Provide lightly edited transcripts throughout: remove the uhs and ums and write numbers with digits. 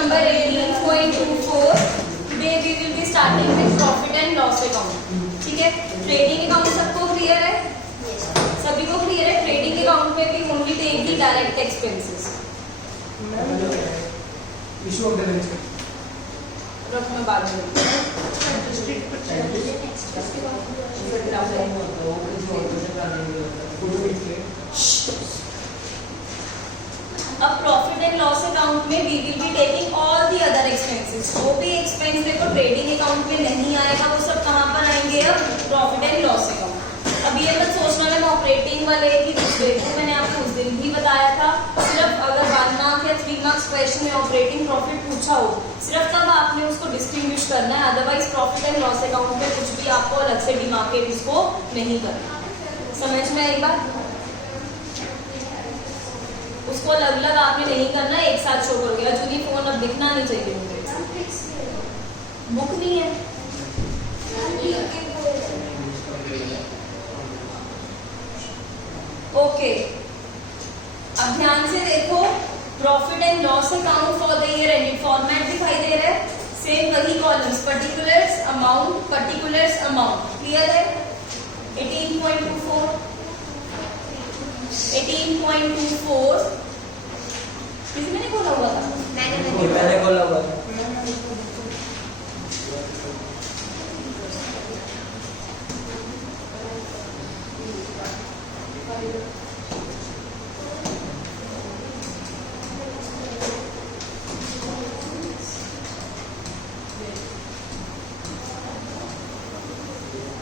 number 18.24. Today we will be starting with profit and loss account. ठीक है, trading account सबको clear है? सभी को क्लियर है? ट्रेडिंग अकाउंट में भी only take the direct expenses. Issue of balance रख मैं बाद में अब प्रॉफिट एंड लॉस अकाउंट में we will be taking all the other expenses. जो भी एक्सपेंस देखो ट्रेडिंग अकाउंट में नहीं आएगा वो सब कहाँ पर आएंगे? अब प्रॉफिट एंड लॉस अकाउंट। अब ये मत सोचना मैम ऑपरेटिंग वाले की देखो मैंने आपको उस दिन भी बताया था, सिर्फ अगर 1 मार्क या 3 मार्क्स क्वेश्चन में ऑपरेटिंग प्रॉफिट पूछा हो सिर्फ तब आपने उसको डिस्टिंग्विश करना है, otherwise profit and loss account में कुछ भी आपको अलग से डिमार्केट उसको नहीं करना। समझ में आई बात? उसको अलग अलग आपने नहीं करना, एक साथ शो करोगे। अजूनी फोन अब दिखना नहीं चाहिए मुझे, बुक नहीं है। ओके, अब ध्यान से देखो, profit and loss account for the year ended format दिखाई दे रहा है, सेम वही columns, particulars amount, particulars amount. Clear है? 18.24 किसी ने नहीं खोला हुआ था? मैंने खोला हुआ था।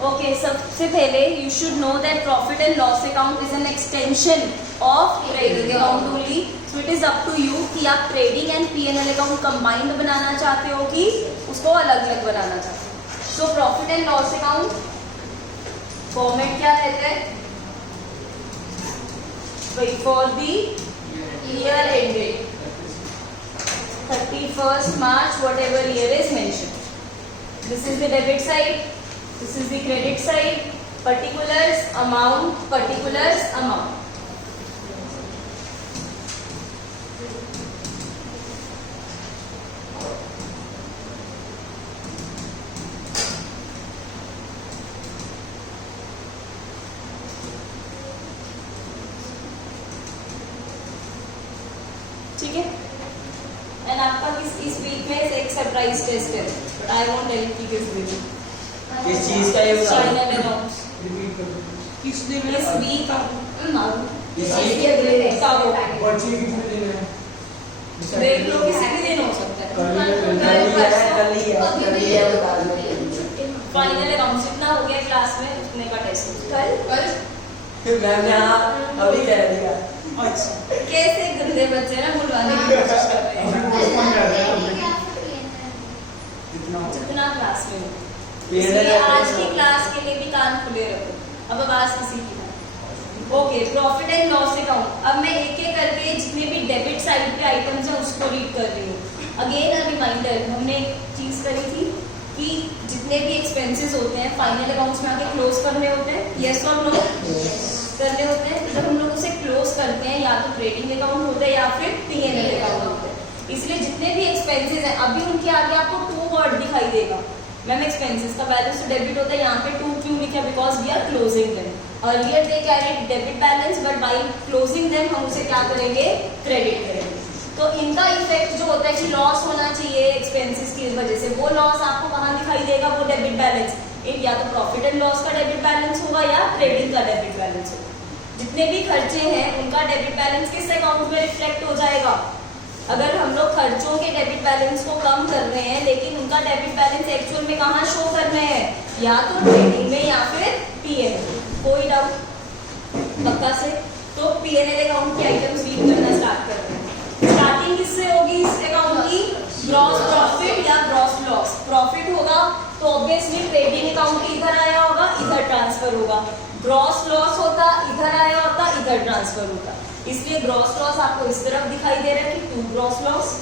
ओके, सबसे पहले you should know that profit and loss account is an extension of trading account only. So it is up to you कि आप trading and P&L account combined बनाना चाहते हो कि उसको अलग अलग बनाना चाहते हो। So profit and loss account format क्या रहता है? For the year ended 31st March, whatever year is mentioned. This is the debit side. This is the credit side. Particulars amount, particulars amount. ठीक है? एंड आपका इस week में एक surprise test है, but I won't tell you किस दिन। किस चीज का ये फाइनल अकाउंट्स रिपीट कर दो। किस दिन? इस वीक पर्ची कितने दिन है? देख लो, किसी भी दिन हो सकता है। फाइनल अकाउंट्स इतना हो गया क्लास में, उतने का टेस्ट कल मैम ने अभी कह दिया। अच्छा, कैसे गंदे बच्चे ना बुलवाने की कोशिश कर रहे हैं जितना क्लास में हो। इसलिए आज की क्लास के लिए भी कान खुले रखो। अब आवाज किसी की ना। Okay, profit and loss account. अब मैं एक एक करके जितने भी डेबिट साइड पे आइटम्स हैं उसको रीड कर रही हूँ। अगेन अ रिमाइंडर, हमने एक चीज करी थी कि जितने भी एक्सपेंसेस होते हैं फाइनल अकाउंट्स में आके क्लोज करने होते हैं। यस और नो? करने होते हैं। जब हम लोग उसे क्लोज करते हैं या तो ट्रेडिंग अकाउंट होता है या फिर P&L अकाउंट होता है। इसलिए जितने भी एक्सपेंसेस हैं अभी उनके आगे आपको 2 वर्ड दिखाई देगा। मैम एक्सपेंसेस का बैलेंस तो डेबिट होता है, यहाँ पे 2 क्यों लिखा? Because we are closing them. Earlier they carried debit balance, but by closing them हम उसे क्या करेंगे? क्रेडिट करेंगे। तो इनका इफेक्ट जो होता है कि लॉस होना चाहिए एक्सपेंसेस की वजह से, वो लॉस आपको कहाँ दिखाई देगा? वो डेबिट बैलेंस, या तो प्रॉफिट एंड लॉस का डेबिट बैलेंस होगा या ट्रेडिंग का डेबिट बैलेंस होगा। जितने भी खर्चे हैं उनका डेबिट बैलेंस किस अकाउंट में रिफ्लेक्ट हो जाएगा? अगर हम लोग खर्चों के डेबिट बैलेंस को कम कर रहे हैं लेकिन उनका डेबिट बैलेंस एक्चुअल में कहाँ शो कर रहे हैं? या तो ट्रेडिंग में या फिर P&L। कोई डाउट? पक्का से? तो P&L अकाउंट की आइटम्स रीड करना स्टार्ट कर रहे हैं। स्टार्टिंग किससे होगी इस अकाउंट की? ग्रॉस प्रॉफिट या ग्रॉस लॉस। प्रॉफिट होगा तो ऑब्वियसली ट्रेडिंग अकाउंट इधर आया होगा, इधर ट्रांसफर होगा। ग्रॉस लॉस होता, इधर आया होता, इधर ट्रांसफर होता। इसलिए ग्रॉस लॉस आपको इस तरफ दिखाई दे रहा है कि 2 ग्रॉस लॉस,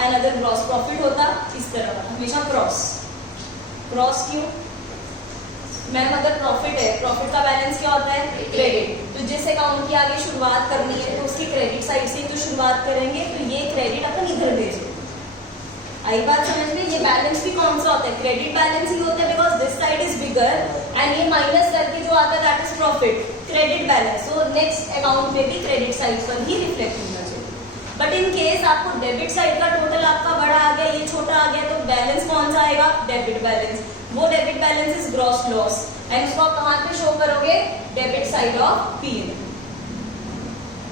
एंड अगर ग्रॉस प्रॉफिट होता इस तरफ, हमेशा क्रॉस। क्रॉस क्यों? मैम अगर प्रॉफिट है, प्रॉफिट का बैलेंस क्या होता है? क्रेडिट। तो जिस अकाउंट की आगे शुरुआत करनी है तो उसकी क्रेडिट साइड से तो शुरुआत करेंगे, तो ये क्रेडिट अपन इधर भेजेंगे। आई बात समझ में? ये बैलेंस भी कौन सा होता है? क्रेडिट बैलेंस ही होता है, because this side is bigger and ये माइनस करके जो आता है that is profit, credit balance. So next account में भी क्रेडिट साइड पर ही रिफ्लेक्ट होना चाहिए। बट इन केस आपको डेबिट साइड का टोटल आपका बड़ा आ गया, ये छोटा आ गया, तो बैलेंस कौन सा आएगा? Debit balance. वो debit balance is gross loss and उसको आप कहाँ पे शो करोगे? Debit side of P&L।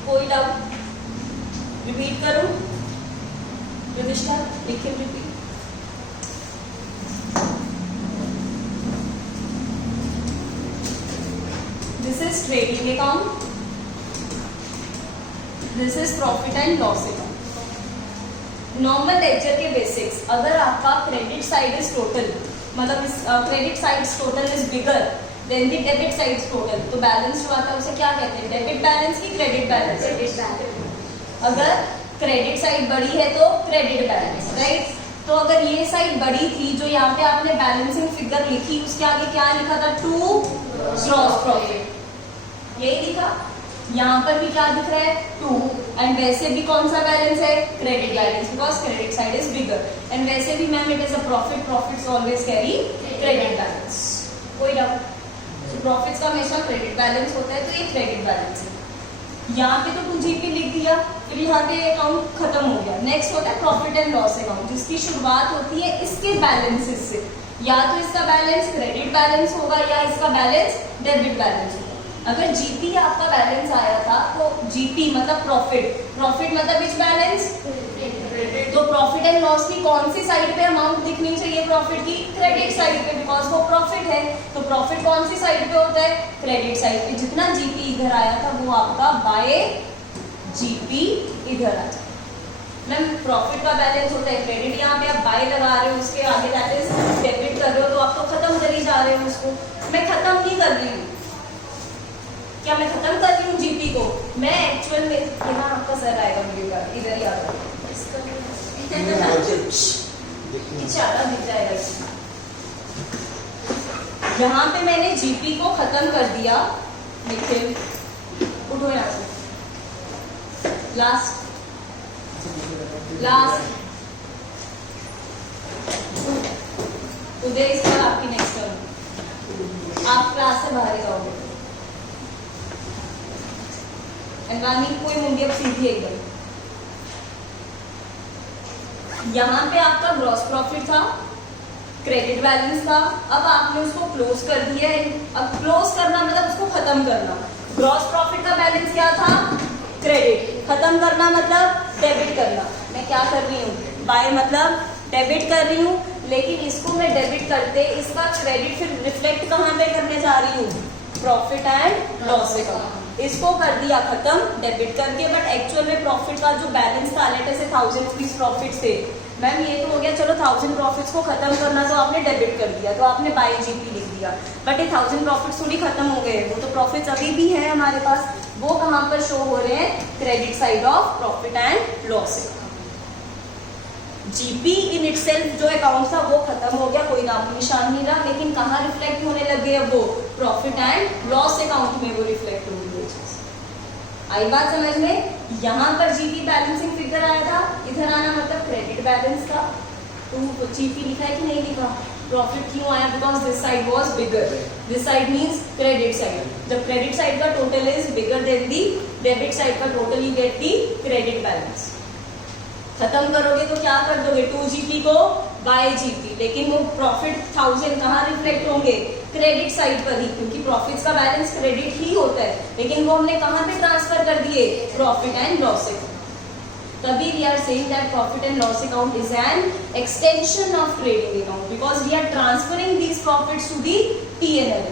कोई डाउट? रिपीट करूं? प्रतिष्ठा लिखे repeat. This is trading account, this is profit and loss account. Normal ledger के बेसिक्स, अगर आपका क्रेडिट साइड इज टोटल, मतलब credit side total is bigger than the debit side total, तो balance जो आता है उसे क्या कहते हैं? डेबिट बैलेंस की क्रेडिट बैलेंस? Credit balance. अगर क्रेडिट साइड बड़ी है तो क्रेडिट बैलेंस, राइट? तो अगर ये साइड बड़ी थी, जो यहाँ पे आपने बैलेंसिंग फिगर लिखी, उसके आगे क्या लिखा था? टू ग्रॉस प्रॉफिट, यही लिखा। यहाँ पर भी क्या दिख रहा है? टू। एंड वैसे भी कौन सा बैलेंस है? Credit balance, because credit side is bigger. And वैसे भी ma'am it is a profit, profits always carry credit balance. कोई डाउट? प्रॉफिट्स का हमेशा क्रेडिट बैलेंस होता है, तो ये क्रेडिट बैलेंस है। यहाँ पे तो 2GP लिख दिया, फिर यहाँ पे अकाउंट खत्म हो गया। नेक्स्ट होता है प्रॉफिट एंड लॉस अकाउंट, जिसकी शुरुआत होती है इसके बैलेंसेस से। या तो इसका बैलेंस क्रेडिट बैलेंस होगा या इसका बैलेंस डेबिट बैलेंस होगा। अगर जीपी आपका बैलेंस आया था तो जीपी मतलब प्रॉफिट, प्रॉफिट मतलब विच बैलेंस? तो प्रॉफिट एंड लॉस की कौन सी साइड पे अमाउंट दिखनी चाहिए? प्रॉफिट की क्रेडिट साइड पे, बिकॉज वो प्रॉफिट है। तो प्रॉफिट कौन सी साइड पे होता है? क्रेडिट साइड पे। जितना जीपी इधर आया था वो आपका बाय जीपी इधर आ जाए। मैम प्रॉफिट का बैलेंस होता है क्रेडिट, यहाँ पे आप बाय लगा रहे हो, उसके आगे दैट इज डेबिट कर रहे हो, तो आप तो खत्म करी जा रहे हो उसको। मैं खत्म नहीं कर रही हूँ, क्या मैं खत्म कर रही हूँ जीपी को? मैं एक्चुअल में यहाँ आपका सर आएगा वीडियो का, इधर ही आ जाएगा, इशारा दिख जाएगा। यहाँ पे मैंने जीपी को खत्म कर दिया। निखिल उठो यहाँ से, लास्ट उदय इस बार आपकी नेक्स्ट टर्न, आप क्लास से बाहर जाओगे। रानी कोई मुंडी अब सीधी एकदम। यहाँ पे आपका ग्रॉस प्रॉफिट था, क्रेडिट बैलेंस था, अब आपने उसको क्लोज कर दिया है। अब क्लोज करना मतलब उसको खत्म करना। ग्रॉस प्रॉफिट का बैलेंस क्या था? क्रेडिट। खत्म करना मतलब डेबिट करना। मैं क्या कर रही हूँ? बाय मतलब डेबिट कर रही हूँ, लेकिन इसको मैं डेबिट करते इसका क्रेडिट फिर रिफ्लेक्ट कहाँ पे करने जा रही हूँ? Profit and loss account. इसको कर दिया खत्म डेबिट करके, बट एक्चुअल में प्रॉफिट का जो बैलेंस था, लेट से 1000 रुपीज प्रॉफिट थे। मैम ये तो हो गया, चलो 1000 प्रॉफिट्स को खत्म करना तो आपने डेबिट कर दिया, तो आपने बाय जीपी लिख दिया, बट ये 1000 प्रॉफिट्स थोड़ी खत्म हो गए, वो तो प्रॉफिट्स अभी भी है हमारे पास। वो कहाँ पर शो हो रहे हैं? Credit side of profit and loss account. GP in itself जो अकाउंट था वो खत्म हो गया, कोई नाम निशान नहीं रहा, लेकिन कहाँ रिफ्लेक्ट होने लगे अब वो? प्रॉफिट एंड लॉस अकाउंट में वो रिफ्लेक्ट हो गई। आई बात समझ में? यहाँ पर जीपी बैलेंसिंग फिगर आया था, इधर आना मतलब क्रेडिट बैलेंस था। तो जीपी लिखा है कि नहीं लिखा? प्रॉफिट क्यों आया? Because this side was bigger, this side means credit side. जब क्रेडिट साइड का total is bigger than the debit side का total, you get the credit balance. खत्म करोगे तो क्या कर दोगे? 2GP को बाय जीपी, लेकिन वो प्रॉफिट 1000 कहाँ रिफ्लेक्ट होंगे? क्रेडिट साइड पर ही, क्योंकि प्रॉफिट्स का बैलेंस क्रेडिट ही होता है, लेकिन वो हमने कहाँ पे ट्रांसफर कर दिए? Profit and loss account. तभी we are saying that profit and loss account is an extension of trading account, because we are transferring these profits to the P&L।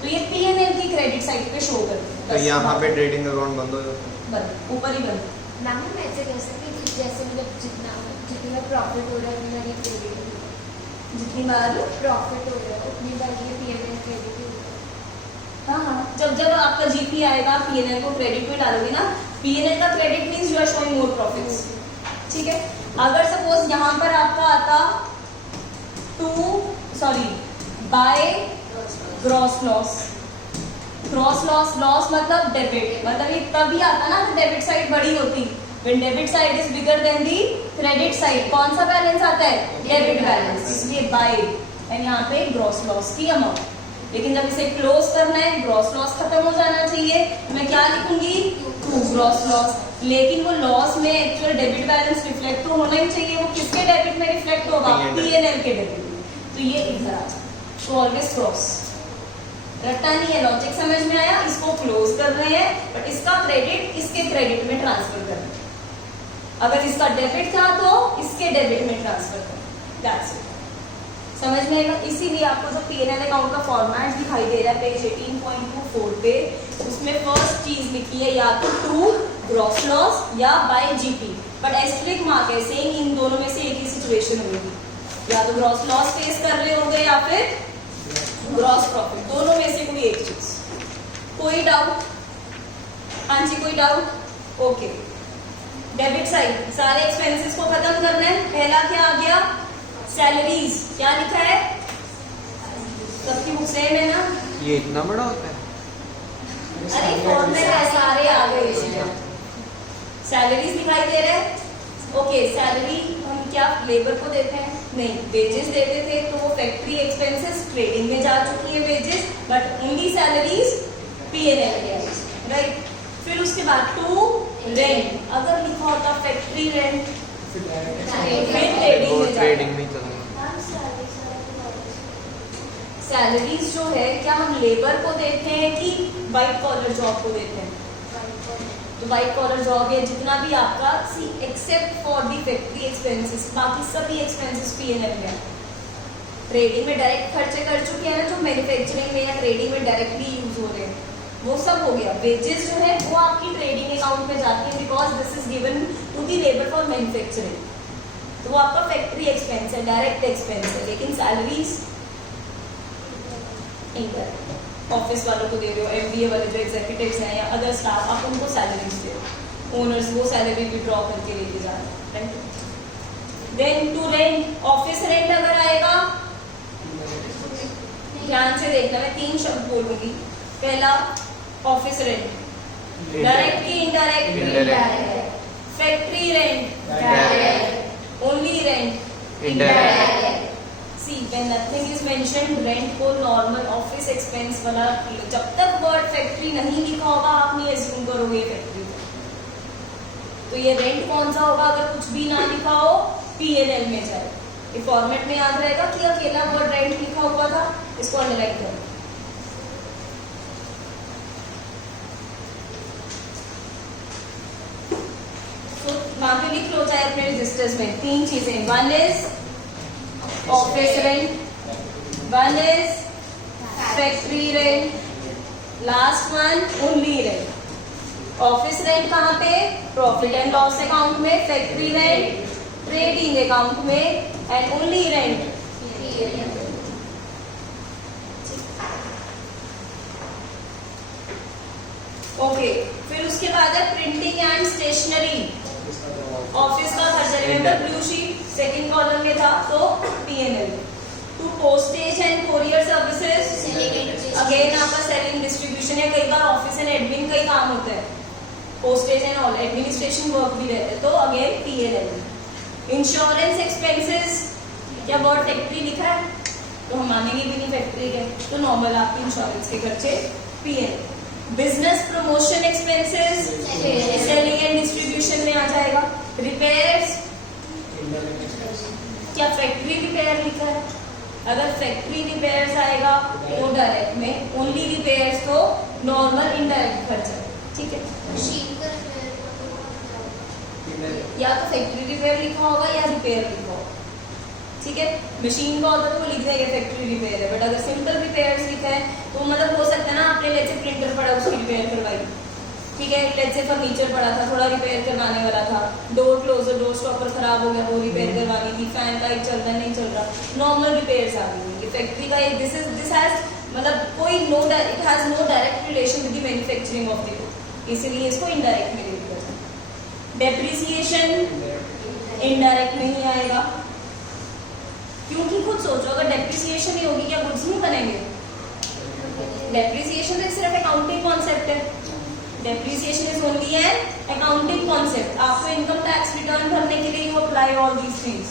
तो ये P&L की क्रेडिट साइड पे show करते हैं। तो यहाँ पे ट्रेडिंग अकाउंट बंद हो जाता है, बंद, ऊपर ही बंद। मैम हम ऐसे कह सकते हैं कि जैसे मतलब जितना प्रॉफिट हो रहा है उतना ही क्रेडिट हो रहा है, जितनी बार प्रॉफिट हो रहा है उतनी बार ये P&L क्रेडिट हो रहा है। हाँ, जब आपका जीपी आएगा P&L को क्रेडिट में डालोगे ना, P&L का credit means you are showing more profits. ठीक है, अगर सपोज यहाँ पर आपका आता by gross loss, gross loss, loss मतलब डेबिट, मतलब ये तभी आता ना तो डेबिट साइड बड़ी होती, When debit side is bigger than the credit side, कौन सा बैलेंस आता है? डेबिट बैलेंस, इसलिए बाय एंड यहाँ पे ग्रॉस लॉस की अमाउंट। लेकिन जब इसे क्लोज करना है, ग्रॉस लॉस खत्म हो जाना चाहिए, मैं क्या लिखूंगी? To gross loss. लेकिन वो लॉस में एक्चुअल डेबिट बैलेंस रिफ्लेक्ट तो होना ही चाहिए। वो किसके डेबिट में रिफ्लेक्ट होगा? P&L के डेबिट में। तो ये इधर आ जाए, तो ऑलवेज क्रॉस। रट्टा नहीं है, लॉजिक समझ में आया? इसको क्लोज कर रहे हैं, बट इसका क्रेडिट इसके क्रेडिट में ट्रांसफर कर रहे हैं। अगर इसका डेबिट था तो इसके डेबिट में ट्रांसफर करें। That's it. समझ में आएगा? इसीलिए आपको जो P&L अकाउंट का फॉर्मेट दिखाई दे रहा है पेज 18.24 पे, उसमें फर्स्ट चीज लिखी है या तो टू ग्रॉस लॉस या bye GP, but asterisk mark है, सेम इन दोनों में से एक ही सिचुएशन होगी, या तो ग्रॉस लॉस फेस कर रहे होंगे या फिर ग्रॉस प्रॉफिट, दोनों में से कोई एक चीज। कोई डाउट? हाँ जी, कोई डाउट? ओके। डेबिट साइड सारे एक्सपेंसेस को खत्म करना है। पहला क्या आ गया? सैलरीज। क्या लिखा है? सबकी बुक सेम है ना? ये इतना बड़ा होता है? अरे फॉर्मेट है, सारे आ गए इसमें। सैलरीज दिखाई दे रहा है? ओके, सैलरी हम क्या लेबर को देते हैं? नहीं, वेजेस देते थे, तो वो फैक्ट्री एक्सपेंसेस ट्रेडिंग में जा चुकी है wages, but only salaries P&L में, राइट? फिर उसके बाद टू रेंट। अगर लिखा होता फैक्ट्री रेंट, फिर ट्रेडिंग में ट्रेडिंग जाएगा। में चलेगा। सैलरीज जो है, क्या हम लेबर को देते हैं कि व्हाइट कॉलर जॉब को देते हैं? तो व्हाइट कॉलर जॉब है जितना भी आपका, see except for the factory expenses, बाकी सभी एक्सपेंसेस P&L में। ट्रेडिंग में डायरेक्ट खर्चे कर चुके हैं ना, जो मैन्युफैक्चरिंग में या ट्रेडिंग में डायरेक्टली यूज हो रहे हैं, वो सब हो गया। वेजेस जो है वो आपकी ट्रेडिंग अकाउंट में जाती है, because this is given to the labour for manufacturing, तो वो आपका फैक्ट्री एक्सपेंस है, डायरेक्ट एक्सपेंस है। लेकिन सैलरीज इनडायरेक्ट, ऑफिस वालों को दे रहे हो, MBA वाले जो एग्जीक्यूटिव्स हैं या अदर स्टाफ, आप उनको सैलरीज दे रहे हो, ओनर्स वो सैलरी विड्रॉ करके लेके जा रहे हैं। Then to rent, office rent अगर आएगा, ध्यान से देखना, मैं 3 शब्द बोलूंगी। पहला ऑफिस रेंट, डायरेक्ट की indirect? Factory rent, only rent, indirect. See when nothing is mentioned, rent को नॉर्मल ऑफिस एक्सपेंस वाला, जब तक वर्ड फैक्ट्री नहीं लिखा होगा आप नहीं एज्यूम करोगे फैक्ट्री। तो ये रेंट कौन सा होगा? अगर कुछ भी ना लिखा हो P&L में जाए। ये फॉर्मेट में याद रहेगा कि अकेला वर्ड रेंट लिखा हुआ था, इसको अंडरलाइन करो। वहां पे लिख लो चाहे अपने रजिस्टर्स में। 3 चीजें, one is office rent, one is factory rent, last one only rent. Office rent कहाँ पे? प्रॉफिट एंड लॉस अकाउंट में, फैक्ट्री रेंट ट्रेडिंग अकाउंट में, एंड ओनली रेंट ओके। फिर उसके बाद है प्रिंटिंग एंड स्टेशनरी, ऑफिस का खर्चा, remember blue sheet second column में था, तो P&L। To postage and courier services, again आपका सेलिंग डिस्ट्रीब्यूशन है, कई बार ऑफिस एंड एडमिन का ही काम होता है, postage and all administration work भी रहते हैं, तो अगेन P&L। इंश्योरेंस एक्सपेंसेस, क्या वर्ड फैक्ट्री लिखा है तो हम मानेंगे भी नहीं फैक्ट्री है, तो नॉर्मल आपके इंश्योरेंस के खर्चे P&L। Business promotion expenses selling and distribution में आ जाएगा। रिपेयर्स, क्या फैक्ट्री रिपेयर लिखा है? अगर फैक्ट्री रिपेयर्स आएगा तो डायरेक्ट में, ओनली रिपेयर्स तो नॉर्मल इनडायरेक्ट खर्चा, ठीक है? या तो फैक्ट्री रिपेयर लिखा होगा या रिपेयर लिखा होगा, ठीक है? मशीन का होता है तो वो लिख देंगे फैक्ट्री रिपेयर है, बट अगर सिंपल रिपेयर्स लिखा है तो मतलब हो सकता है ना आपने लेट से प्रिंटर पड़ा उसकी रिपेयर करवाई, ठीक है? लेट से फर्नीचर पड़ा था थोड़ा रिपेयर करवाने वाला था, डोर क्लोजर डोर स्टॉपर खराब हो गया वो रिपेयर करवानी थी, फैन लाइट चल रहा नहीं चल रहा, नॉर्मल रिपेयर्स आ गई। फैक्ट्री का दिस हैज मतलब कोई no, it has no direct relation with the manufacturing of the good, इसलिए इसको इनडायरेक्ट में लिख देते हैं। डेप्रिसिएशन इनडायरेक्ट नहीं आएगा, क्योंकि खुद सोचो अगर डेप्रिसिएशन ही होगी क्या गुड्स नहीं बनेंगे? डेप्रिसिएशन तो सिर्फ अकाउंटिंग कॉन्सेप्ट है, depreciation is only an accounting concept. Concept, आपको इनकम टैक्स रिटर्न भरने के लिए you apply all these things.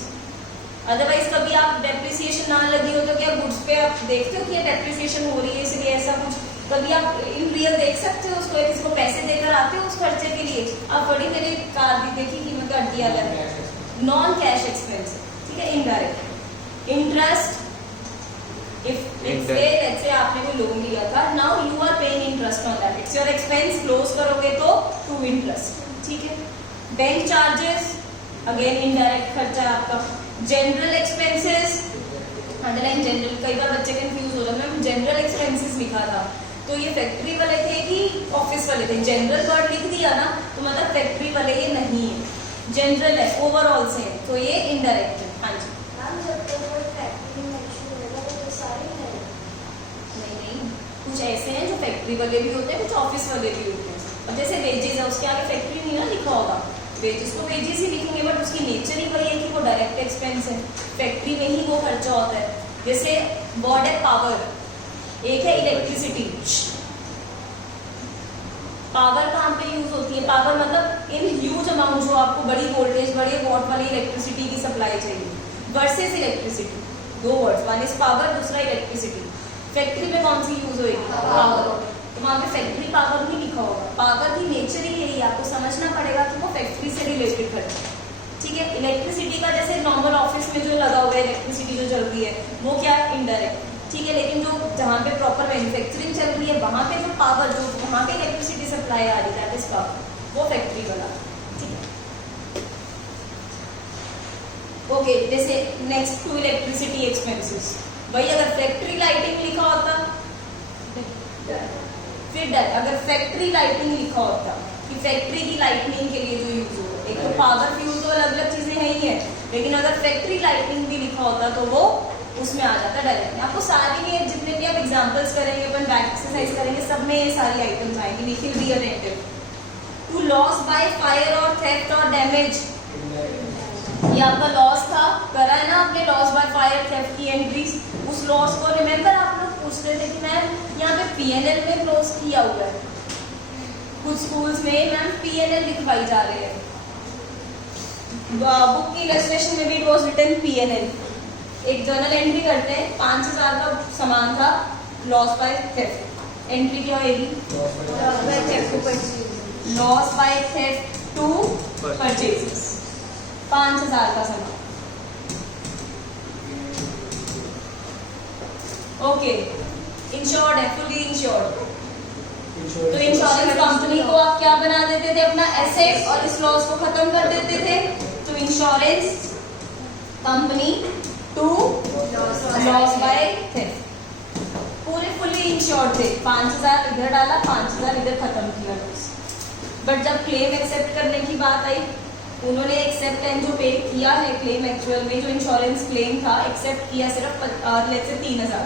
Otherwise कभी आप डेप्रिसिएशन ना लगी हो तो क्या गुड्स पे आप देखते हो कि ये डेप्रिसिएशन हो रही है इसलिए ऐसा कुछ, कभी आप इन रियल देख सकते हो उसको, किसी को पैसे देकर आते हो उस खर्चे के लिए? आप बड़ी मेरी कार भी देखी कि मैं कर दिया अलग, नॉन कैश एक्सपेंस, ठीक है, indirect. Interest, if let's say आपने कोई लोन लिया था, now you are paying interest on that, it's your expense, close करोगे तो टू इंटरेस्ट, ठीक है। बैंक चार्जेस, अगेन इनडायरेक्ट खर्चा है आपका। जनरल एक्सपेंसेस, अंडरलाइन जनरल, कई बार बच्चे कंफ्यूज हो जाते हैं, जनरल एक्सपेंसेस लिखा था तो ये फैक्ट्री वाले थे कि ऑफिस वाले थे? जनरल वर्ड लिख दिया ना तो मतलब फैक्ट्री वाले ये नहीं है, जनरल है, ओवरऑल से, तो ये इनडायरेक्ट है। हाँ जी, नहीं, कुछ ऐसे हैं जो फैक्ट्री वाले भी होते हैं, कुछ ऑफिस वाले भी होते हैं। अब जैसे वेजेस है, उसके आगे फैक्ट्री नहीं ना लिखा होगा, वेजेस तो वेजेस ही लिखेंगे, बट उसकी नेचर ही वही है कि वो डायरेक्ट एक्सपेंस है, फैक्ट्री में ही वो खर्चा होता है। जैसे वर्ड है पावर, एक है इलेक्ट्रिसिटी। पावर कहाँ पे यूज होती है? पावर मतलब इन ह्यूज अमाउंट, जो आपको बड़ी वोल्टेज, बड़े वॉट वाली इलेक्ट्रिसिटी की सप्लाई चाहिए, वर्सेस इलेक्ट्रिसिटी, दो वर्ड्स, वन इज पावर, दूसरा इलेक्ट्रिसिटी। फैक्ट्री में कौन सी यूज होगी? पावर, तो वहाँ पे फैक्ट्री पावर नहीं लिखा होगा, पावर की नेचर ही यही, आपको समझना पड़ेगा कि वो फैक्ट्री से रिलेटेड है, ठीक है। इलेक्ट्रिसिटी का जैसे नॉर्मल ऑफिस में जो लगा हुआ है इलेक्ट्रिसिटी जो चल रही है वो क्या है? इनडायरेक्ट, ठीक है। लेकिन जो जहाँ पे प्रॉपर मैन्युफैक्चरिंग चल रही है वहाँ पे जो पावर, जो वहाँ पे इलेक्ट्रिसिटी सप्लाई आ रही है, दैट इज पावर, वो फैक्ट्री वाला, ठीक है। ओके, जैसे नेक्स्ट टू इलेक्ट्रिसिटी एक्सपेंसेस, वही अगर फैक्ट्री लाइटिंग लिखा होता फिर डर, अगर फैक्ट्री लाइटिंग लिखा होता कि फैक्ट्री की लाइटनिंग के लिए जो यूज हो, एक तो पावर फ्यूल तो अलग अलग चीजें है ही है, लेकिन अगर फैक्ट्री लाइटनिंग भी लिखा होता तो वो उसमें आ जाता डायरेक्ट। आपको सारी ये जितने भी आप एग्जांपल्स करेंगे, अपन बैक एक्सरसाइज करेंगे, सब में ये सारी आइटम्स आएंगी। We will be attentive to loss by fire और थेफ्ट और डैमेज, ये आपका लॉस था, करा है ना आपने लॉस बाय फायर थेफ्ट की एंट्रीज। उस लॉस को रिमेंबर आप लोग पूछते थे कि मैम यहाँ पे पीएनएल में क्लोज किया हुआ है, कुछ स्कूल्स में मैम पीएनएल लिखवाई जा रहे हैं, बुक की इलस्ट्रेशन में भी इट वाज रिटन पीएनएल। एक जर्नल एंट्री करते हैं, 5000 का सामान था, लॉस बाय थेफ्ट, एंट्री क्या होगी? Loss by theft to purchases, 5000 का सामान, ओके। इंश्योर्ड है, फुली इंश्योर्ड, तो इंश्योरेंस कंपनी को आप क्या बना देते थे? अपना एसेट, और इस लॉस को खत्म कर देते थे। तो insurance company to loss by theft, पूरे फुली इंश्योर्ड थे, 5000 इधर डाला, 5000 इधर खत्म किया लॉस। बट जब क्लेम एक्सेप्ट करने की बात आई, उन्होंने एक्सेप्ट एंड जो पे किया है क्लेम, एक्चुअल में जो इंश्योरेंस क्लेम था एक्सेप्ट किया सिर्फ लेट्स से 3000,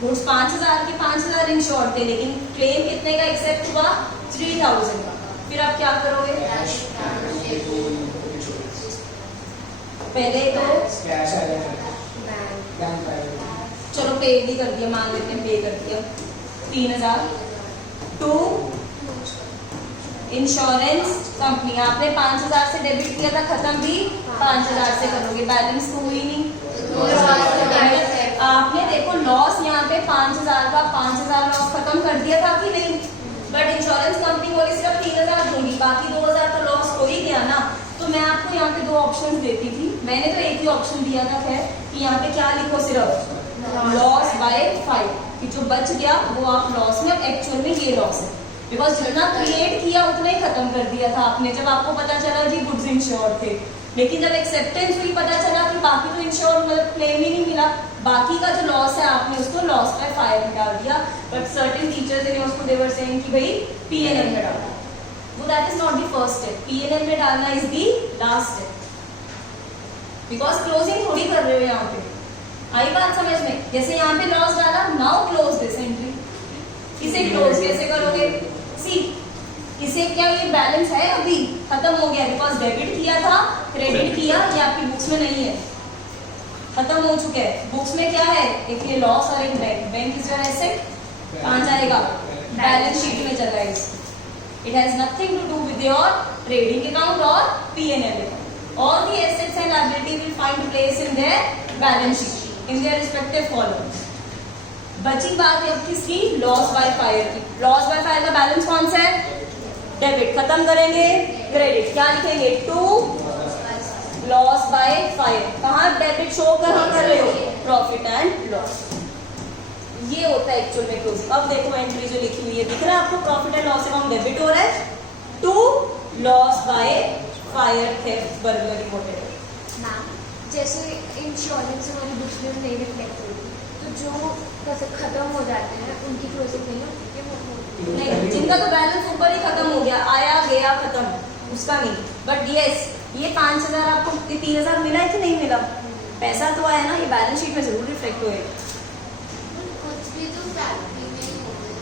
गुड्स 5000 के 5000 इंश्योर्ड थे, लेकिन क्लेम कितने का एक्सेप्ट हुआ? 3000 का। फिर आप क्या करोगे? पहले तो चलो पे भी कर दिया, मान लेते हैं पे कर दिया 3000 टू इंश्योरेंस कंपनी, आपने 5000 से डेबिट किया था, खत्म भी 5000 से करोगे, बैलेंस तो हुई नहीं। आपने देखो लॉस यहाँ पे 5000 का 5000 लॉस खत्म कर दिया था कि नहीं? बट इंश्योरेंस कंपनी बोली सिर्फ 3000 दूंगी, बाकी 2000 तो लॉस हो ही गया ना। तो मैं आपको यहाँ पे दो ऑप्शन देती थी, मैंने तो एक ही ऑप्शन दिया था खैर, कि यहाँ पे क्या लिखो, सिर्फ लॉस बाय 5, कि जो बच गया वो आप लॉस में, अब एक्चुअल में ये लॉस है, बिकॉज जितना क्रिएट किया उतना ही खत्म कर दिया था आपने। जब आपको पता चला जी गुड्स इंश्योर थे, लेकिन जब एक्सेप्टेंस हुई पता चला कि बाकी तो इंश्योर मतलब क्लेम ही नहीं मिला, बाकी का जो लॉस है आपने उसको लॉस बाय 5 में डाल दिया। बट सर्टेन टीचर्स ने उसको दे वर सेइंग कि भाई पीएनएल में डालना, वो that is not the first step, PNL में डालना is the last step, because closing थोड़ी कर रहे हो यहाँ पे। आई बात समझ में? जैसे यहाँ पे लॉस डाला, नाउ क्लोज दिस एंट्री, इसे क्लोज कैसे करोगे? सी, इसे क्या ये बैलेंस है अभी खत्म हो गया, बिकॉज डेबिट किया था, क्रेडिट किया, ये आपकी बुक्स में नहीं है, खत्म हो चुका है। बुक्स में क्या है? एक ये लॉस और एक bank, bank is your asset, कहाँ जाएगा? बैलेंस शीट में चला है। It has nothing to do with your trading account or P&L account. All the assets and liability will find place in their balance sheet in their respective columns. बची बात है अब किसकी? लॉस बाय फायर की. Loss by fire का balance कौन सा है? डेबिट. खत्म करेंगे क्रेडिट. क्या लिखेंगे? To loss by fire. कहाँ डेबिट शो कहाँ कर रहे हो? Profit and loss. ये होता है एक्चुअल में क्लोजिंग. अब देखो एंट्री जो लिखी हुई है, दिख रहा है आपको? Profit and loss account debit हो रहा है to loss by fire, theft, burglary, whatever. Ma'am जैसे इंश्योरेंस हमारी बुक्स में नहीं रिफ्लेक्ट होती, तो जो कैसे खत्म हो जाते हैं उनकी क्लोजिंग नहीं होती है वो नहीं, जिनका तो बैलेंस ऊपर ही खत्म हो गया, आया गया खत्म, उसका नहीं. बट यस, ये 5,000 आपको 3,000 मिला है कि नहीं मिला? पैसा तो आया ना, ये बैलेंस शीट में जरूर रिफ्लेक्ट हुए. कुछ भी तो फैक्ट्री में ही होंगे,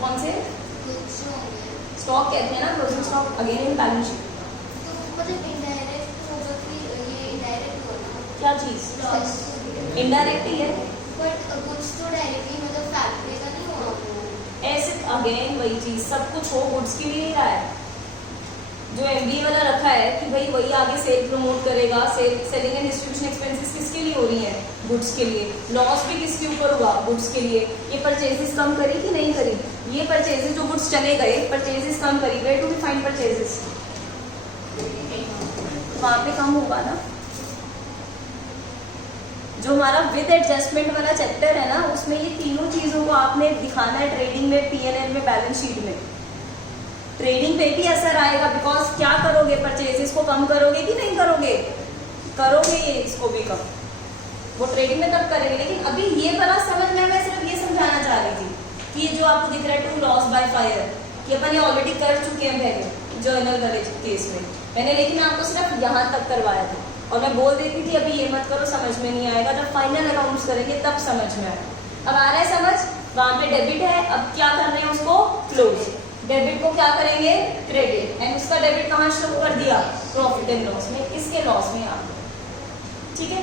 कौन से कुछ होंगे स्टॉक कहते हैं ना, closing stock again in balance sheet. तो मतलब इनडायरेक्ट होगा कि ये इनडायरेक्ट होगा. क्या चीज? इनडायरेक्ट ही है. बट कुछ तो डायरेक्टली मतलब फैक्ट्री का नहीं होगा. ऐसे अगेन वही चीज, सब कुछ हो गुड्स के लिए ही रहा है. जो एमबीए वाला रखा है कि भाई वही आगे सेल प्रमोट करेगा. सेलिंग एंड डिस्ट्रीब्यूशन एक्सपेंसेस किसके लिए हो रही है? गुड्स के लिए. लॉस भी किसके ऊपर हुआ? गुड्स के लिए. ये परचेजेस कम करी कि नहीं करी? ये परचेजेस जो गुड्स चले गए, परचेजेस कम करी. Where to be find purchases? वहां पे कम होगा ना. जो हमारा विद एडजस्टमेंट वाला चैप्टर है ना, उसमें ये तीनों चीजों को आपने दिखाना है. ट्रेडिंग में, पीएनएल में, बैलेंस शीट में. ट्रेडिंग पे भी असर आएगा, बिकॉज क्या करोगे? परचेजेस को कम करोगे कि नहीं करोगे? करोगे ये, इसको भी कम. वो ट्रेडिंग में तब करेंगे. लेकिन अभी ये वाला समझ में, मैं सिर्फ ये समझाना चाह रही थी कि ये जो आपको दिख रहा है टू लॉस बाय फायर, कि अपन ये ऑलरेडी कर चुके हैं पहले जर्नल वाले केस में मैंने, लेकिन आपको सिर्फ यहाँ तक करवाया था. और मैं बोल देती थी अभी ये मत करो, समझ में नहीं आएगा, जब फाइनल अकाउंट्स करेंगे तब समझ में आएगा. अब आ रहा है समझ? वहां पे डेबिट है, अब क्या कर रहे हैं उसको? क्लोज. डेबिट को क्या करेंगे? क्रेडिट. एंड उसका डेबिट कहाँ शो कर दिया? प्रॉफिट एंड लॉस में. इसके लॉस में आ गया. ठीक है.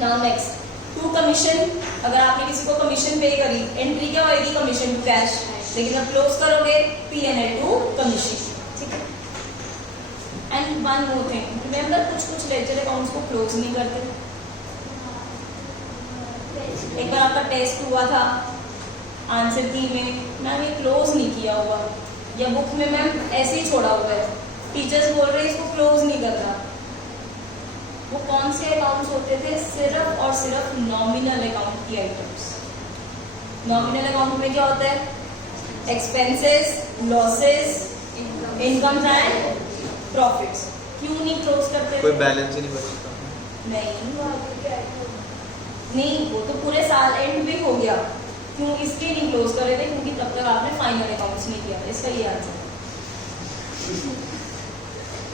Now next, to commission. अगर आपने किसी को कमीशन पे करी, एंट्री क्या होगी? Commission to cash. लेकिन अब क्लोज करोगे पीएनएल टू कमीशन. ठीक है. And one more thing, remember कुछ लेजर अकाउंट्स को क्लोज नहीं करते. एक बार आपका टेस्ट हुआ था, आंसर की में मैम ये क्लोज नहीं किया हुआ, या बुक में मैम ऐसे ही छोड़ा हुआ है, टीचर्स बोल रहे हैं इसको क्लोज नहीं करना. वो कौन से अकाउंट्स होते थे? सिर्फ और सिर्फ नॉमिनल अकाउंट की आइटम्स. नॉमिनल अकाउंट में क्या होता है? Expenses, losses, incomes and profits. क्यों नहीं क्लोज करते? कोई बैलेंस ही नहीं बचता. नहीं, वो तो पूरे साल एंड भी हो गया. क्यों इसके नहीं क्लोज कर रहे थे? क्योंकि तब तक आपने फाइनल अकाउंट्स नहीं किया. इसका ये आंसर.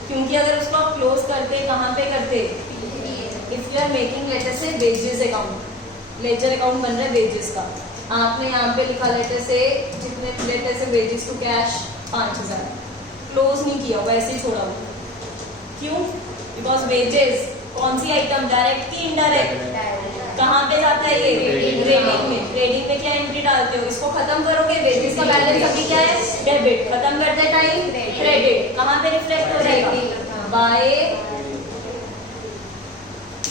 क्योंकि अगर उसको आप क्लोज करते, कहाँ पे करते? If you are making let's say wages account, ledger account बन रहा है वेजेस का, आपने यहाँ पे लिखा लेटर से, जितने letter say wages to cash 5,000, close नहीं किया, वैसे ही छोड़ा हुआ. क्यों? बिकॉज वेजेस कौन सी आइटम? डायरेक्ट की इनडायरेक्ट? कहाँ पे जाता है ये? ट्रेडिंग में. ट्रेडिंग में क्या एंट्री डालते हो? इसको खत्म करोगे, वेजेस का बैलेंस अभी क्या है? डेबिट. खत्म करते टाइम क्रेडिट. कहाँ पे रिफ्लेक्ट हो जाएगा? By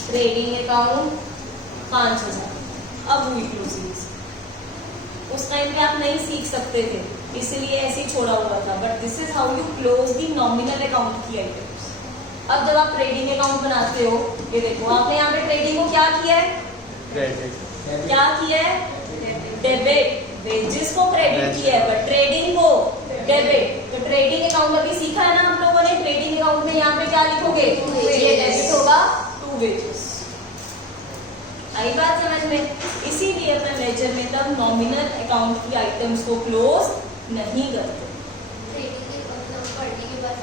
trading account 5,000. अब हुई क्लोजिंग. उस टाइम पे आप नहीं सीख सकते थे, इसलिए ऐसे ही छोड़ा हुआ था. But this is how you close the nominal account की आइटम्स. अब जब आप ट्रेडिंग अकाउंट बनाते हो, ये देखो आपने यहाँ पे ट्रेडिंग को क्या किया है? क्या किया है? डेबिट. वेजेस को क्रेडिट किया है, बट ट्रेडिंग को डेबिट. तो ट्रेडिंग अकाउंट अभी सीखा है ना आप लोगों ने. ट्रेडिंग अकाउंट में यहाँ पे क्या लिखोगे? ये डेबिट होगा टू वेजेस. आई बात समझ में? इसीलिए अपने लेजर में तब नॉमिनल अकाउंट की आइटम्स को क्लोज नहीं करते. पढ़ने के बाद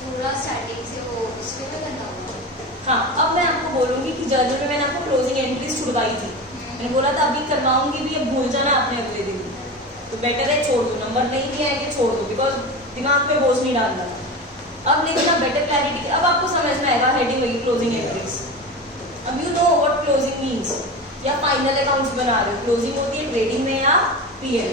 पूरा स्टार्टिंग से वो उसके पे करना होगा. हाँ, अब मैं आपको बोलूंगी कि जर्नल में मैंने आपको क्लोजिंग एंट्रीज छुड़वाई थी. मैंने बोला था अभी करवाऊंगी भी, अब भूल जाना आपने अगले दिन. तो बेटर है छोड़ दो. नंबर नहीं भी आएंगे छोड़ दो, बिकॉज दिमाग पे बोझ नहीं डालना. अब लेकिन अब बेटर क्लैरिटी, अब आपको समझ में आएगा हेडिंग होगी क्लोजिंग एंट्रीज. अब you know what closing means. या फाइनल अकाउंट्स बना रहे हो, क्लोजिंग होती है ट्रेडिंग में या पीएल.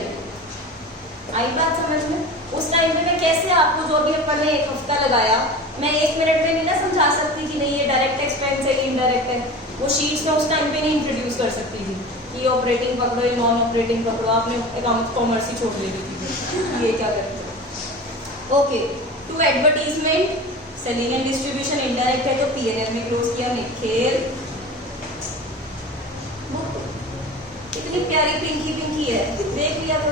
आई बात समझ में? उस टाइम पे मैं कैसे आपको जो भी अपन ने 1 हफ्ता लगाया, मैं 1 मिनट में नहीं ना समझा सकती कि नहीं ये डायरेक्ट एक्सपेंस है, ये इनडायरेक्ट है। वो शीट्स में उस टाइम पे नहीं इंट्रोड्यूस कर सकती थी कि ये ऑपरेटिंग पकड़ो, ये नॉन ऑपरेटिंग पकड़ो, आपने अकाउंट कॉमर्स ही छोड़ देती थी, ये क्या करते हो। Okay, to advertisement, selling and distribution indirect है तो P&L में क्लोज किया निखिल। इतनी प्यारी पिंकी पिंकी है, देख लिया तो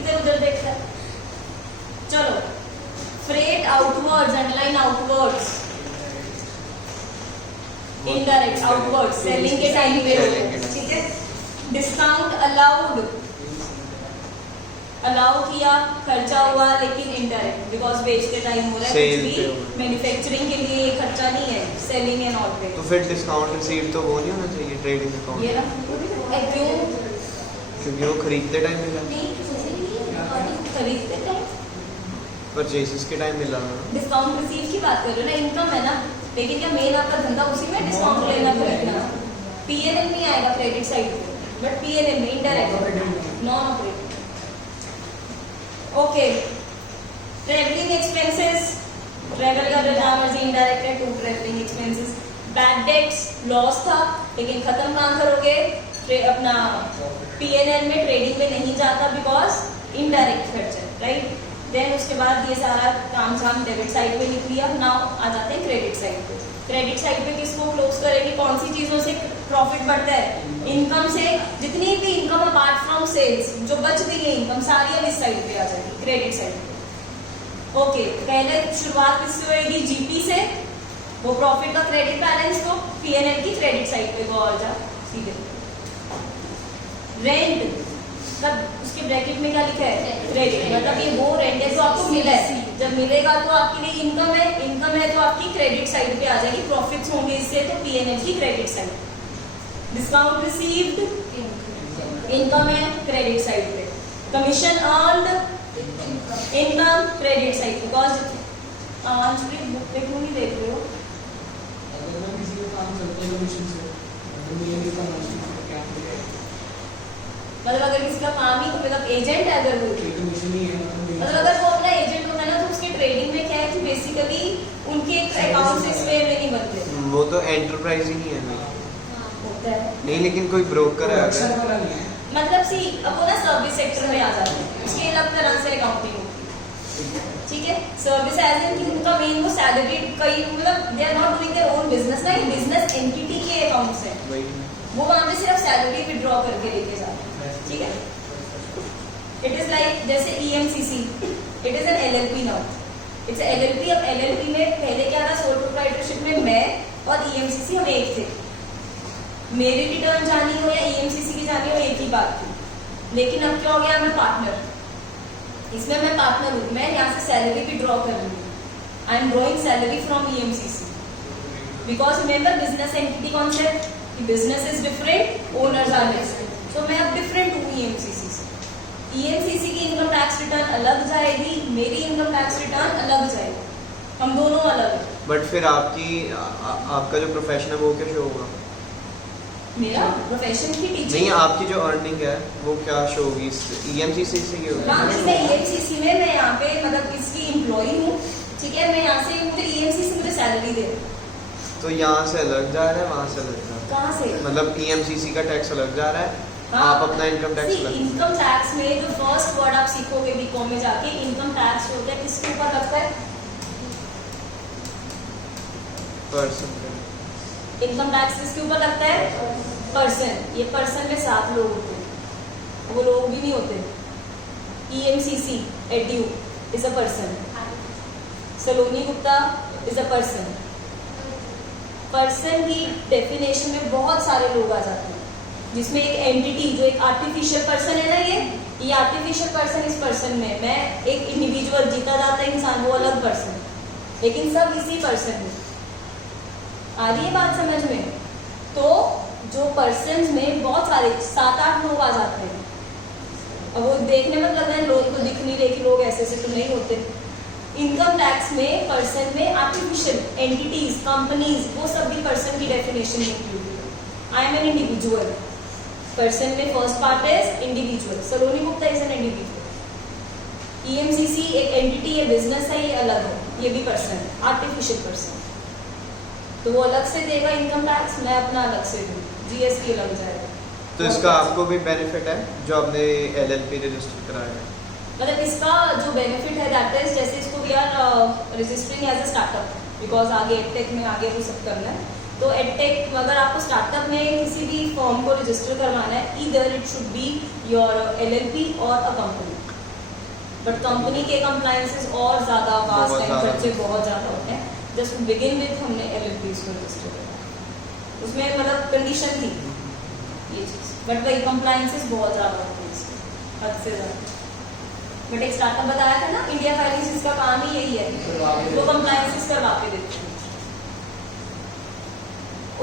इधर उधर देखता है। चलो, freight outwards, underline outwards, indirect outwards, selling के टाइम पे होगा, ठीक है। डिस्काउंट अलाउड, अलाउ किया, खर्चा हुआ लेकिन इनडायरेक्ट, बिकॉज बेचते टाइम हो रहा है, Sale कुछ पे भी होगा। मैन्युफैक्चरिंग के लिए ये खर्चा नहीं है, सेलिंग एंड ऑल पे। तो फिर डिस्काउंट रिसीव तो वो नहीं होना चाहिए ट्रेडिंग ये अकाउंट, ना क्यों क्योंकि वो खरीदते टाइम मिला, नहीं खरीदते टाइम परचेसेस के टाइम मिला ना। डिस्काउंट रिसीव की बात कर रहे हो ना, इनकम है ना, लेकिन क्या मेन आपका धंधा उसी में डिस्काउंट लेना खरीदना। P&L नहीं आएगा क्रेडिट साइड पे, बट P&L में indirect, non operating. Okay, travelling expenses, travel का जो इनडायरेक्ट है, to travelling expenses. Bad debts, loss था लेकिन खत्म काम करोगे, अपना P&L में, ट्रेडिंग में नहीं जाता बिकॉज इनडायरेक्ट खर्चा, राइट। देन उसके बाद ये सारा काम झाम डेबिट साइड पे लिख लिया। नाउ आ जाते हैं क्रेडिट साइड पे। क्रेडिट साइड पे किसको क्लोज करेंगे, कौन सी चीजों से प्रॉफिट बढ़ता है, इनकम से। जितनी भी इनकम अपार्ट फ्रॉम सेल्स जो बच गई है इनकम, सारी अब इस साइड पे आ जाएगी, क्रेडिट साइड पे। ओके, पहले शुरुआत किससे होगी, जीपी से, वो प्रॉफिट का क्रेडिट बैलेंस, तो P&L की क्रेडिट साइड पे वो आ जा सीधे। रेंट, तब उसके ब्रैकेट में क्या लिखा है, क्रेडिट, मतलब ये वो रेंट है जो आपको मिला है। जब मिलेगा तो आपके लिए इनकम है, इनकम है तो आपकी क्रेडिट साइड पे आ जाएगी, प्रॉफिट्स होंगे इससे तो P&L की credit side. Discount received, income है क्रेडिट साइड पे। Commission earned, income credit side, because book पे क्यों नहीं देख रहे हो। अगर मैं किसी का काम करता हूँ कमीशन से, तो मुझे भी काम क्या मिलेगा, मतलब अगर किसी का काम ही, मतलब एजेंट है अगर वो, कोई कमीशन नहीं है, मतलब अगर वो अपना एजेंट होता है ना, तो उसके ट्रेडिंग में क्या है कि बेसिकली उनके अकाउंट इसमें नहीं बनते, वो तो एंटरप्राइज ही नहीं है नहीं, होता है। नहीं लेकिन कोई ब्रोकर है अक्षर अगर, वाला नहीं है। मतलब सी, अब वो ना सर्विस सेक्टर में आ जाते हैं, उसकी अलग तरह से अकाउंटिंग होती है, ठीक है। सर्विस एज इन कि उनका मेन वो सैलरी, कई मतलब they are not doing their own business ना, ये बिजनेस एंटिटी के अकाउंट्स है, वही वो वहां पे सिर्फ सैलरी विड्रॉ करके लेके जाते हैं, ठीक है। इट इज लाइक जैसे EMCC, it is an LLP now, it's LLP। अब LLP में पहले क्या था, सोल प्रोप्राइटरशिप में मैं और EMCC हम एक थे, मेरी रिटर्न जानी हो या EMCC की जानी हो, एक ही बात थी। लेकिन अब क्या हो गया, मैं पार्टनर, इसमें मैं पार्टनर हूँ, मैं यहाँ से सैलरी भी ड्रॉ कर रही हूँ, I am drawing salary from EMCC, because remember business entity concept, business is different, owners are different, so मैं अब डिफरेंट हूँ EMCC से। EMCC की इनकम टैक्स रिटर्न अलग जाएगी, मेरी इनकम टैक्स रिटर्न अलग जाएगी, हम दोनों अलग हैं। बट फिर आपकी आपका जो प्रोफेशन है वो क्या शो होगा, मेरा प्रोफेशन की टीचिंग, नहीं आपकी जो अर्निंग है वो क्या शो होगी, EMCC से ही होगी। हाँ, मैं EMCC में, मैं यहाँ पे मतलब इसकी एम्प्लॉई हूँ, ठीक है। मैं यहाँ से, मुझे EMCC मुझे सैलरी दे, तो यहाँ से अलग जा रहा है, वहाँ से अलग जा रहा कहाँ से, है, मतलब EMCC का टैक्स अलग जा रहा है, हाँ, आप अपना इनकम टैक्स अलग। इनकम टैक्स में जो फर्स्ट वर्ड आप सीखोगे बीकॉम में जाके, इनकम टैक्स होता है किसके ऊपर लगता है, पर्सन इनकम टैक्स किसके ऊपर लगता है, पर्सन। ये पर्सन में 7 लोग होते हैं, वो लोग भी नहीं होते। EMCC edu is a person, Saloni Gupta is a person. Person की डेफिनेशन में बहुत सारे लोग आ जाते हैं, जिसमें एक एंटिटी जो एक आर्टिफिशियल पर्सन है ना, ये आर्टिफिशियल पर्सन इस पर्सन में, मैं एक इंडिविजुअल जीता जाता है इंसान, वो अलग पर्सन, लेकिन सब इसी पर्सन में। आ रही है बात समझ में। तो जो पर्सन में बहुत सारे 7-8 लोग आ जाते हैं, अब वो देखने में लग रहा है लोग तो दिख नहीं रहे कि लोग ऐसे ऐसे तो नहीं होते। इनकम टैक्स में पर्सन में आर्टिफिशियल एंटिटीज, कंपनीज, वो सब भी पर्सन की डेफिनेशन इंक्लूड है। I am an individual, person में first part is individual, Saloni Gupta is an individual. EMCC एक एंटिटी है, बिजनेस है, ये अलग है, ये भी पर्सन है, आर्टिफिशियल पर्सन। तो वो अलग से देगा इनकम टैक्स, मैं अपना अलग से दूँ, GST अलग जाएगा। तो इसका आपको भी बेनिफिट है जो आपने LLP रजिस्टर कराया है? मतलब इसका जो बेनिफिट है दैट इज, जैसे इसको we are registering as a startup, because आगे एडटेक में आगे वो सब करना है। तो एडटेक अगर आपको स्टार्टअप में किसी भी फॉर्म को रजिस्टर करवाना है, either it should be your LLP और अ कंपनी। बट कंपनी के कंप्लायंसेस और ज़्यादा वास्ट एंड खर्चे बहुत ज़्यादा होते हैं। जस्ट बिगिन विथ हमने LLPs को रजिस्टर किया, उसमें मतलब कंडीशन थी ये चीज़, बट वही कंप्लायंसेस बहुत ज़्यादा होते हैं इसमें, हद से ज़्यादा। बट एक स्टार्टअप बताया था ना, इंडिया फाइनेंस का काम ही यही है, तो कंप्लायंसेस करवा के देते हैं।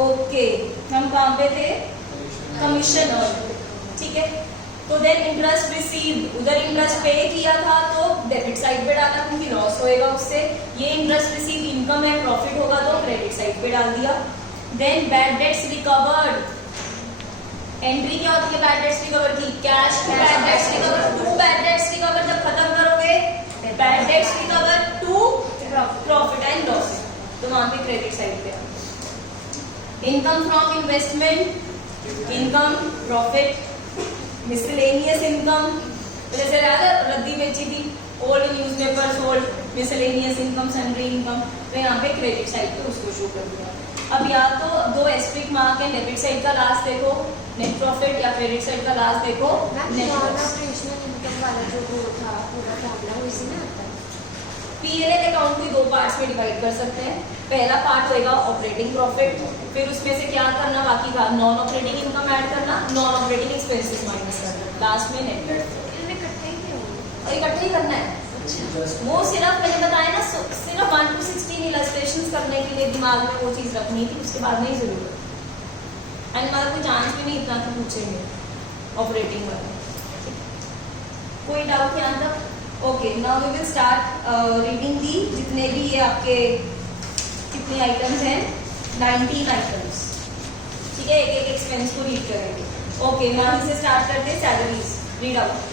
ओके, हम काम पे थे, कमीशन, ठीक है। तो देन इंटरेस्ट रिसीव्ड, उधर इंटरेस्ट पे किया था तो डेबिट साइड पे डाला क्योंकि लॉस होएगा उससे। ये इंटरेस्ट रिसीव इनकम है, प्रॉफिट होगा तो क्रेडिट साइड पे डाल दिया। Then bad debts recovered, entry क्या होती है बैड डेट्स रिकवर की? Cash to bad debts recover, to bad debts recover जब खत्म करोगे, bad debts recover to profit and loss, तो वहां पे क्रेडिट साइड पे। Income from investment, income, profit, miscellaneous income, जैसे रद्दी बेची थी, old newspaper sold, miscellaneous income, sundry income, तो यहाँ पे क्रेडिट साइड पे उसको शो कर दिया। अब या तो दो एस्ट्रिक मार्क है, डेबिट साइड का लास्ट देखो नेट प्रॉफिट, या क्रेडिट साइड का लास्ट देखो नेट लॉस। ऑपरेशनल इनकम वाला जो वो था पूरा फॉर्मूला वो इसी में आता है। P&L अकाउंट को दो पार्ट्स में डिवाइड कर सकते हैं। पहला पार्ट होएगा ऑपरेटिंग प्रॉफिट, फिर उसमें से क्या करना, बाकी का नॉन ऑपरेटिंग इनकम ऐड करना, नॉन ऑपरेटिंग एक्सपेंसेस माइनस करना, लास्ट में नेट प्रॉफिट। इनमें इकट्ठे ही थे वो। और इकट्ठे ही करना है। वो सिर्फ मैंने बताया ना, सिर्फ 1 to 16 इलस्ट्रेशंस करने के लिए दिमाग में वो चीज़ रखनी थी, उसके बाद नहीं जरूरत। एंड मतलब कोई चांस भी नहीं इतना कि पूछेंगे ऑपरेटिंग वाला। कोई डाउट यहाँ तक? Okay, now we will start reading the, जितने भी ये आपके कितने आइटम्स हैं, 19 आइटम्स, ठीक है। एक एक एक्सपेंस को रीड करेंगे। ओके, वहीं से स्टार्ट करते हैं, सैलरीज, रीड आउट।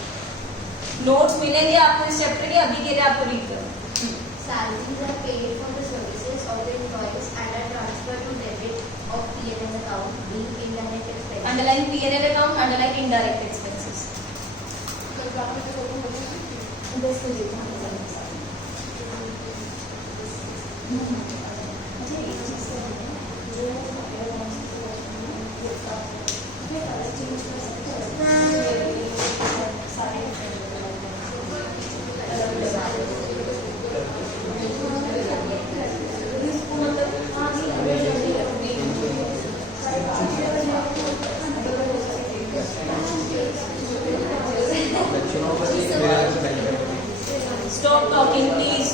नोट्स मिलेंगे आपको इस चैप्टर के, अभी के लिए आपको रीड करो। Salaries are paid for the services of the employees and are transferred to debit of P&L account, being indirect expenses. Underline P&L account, underline indirect expenses. Stop talking, please.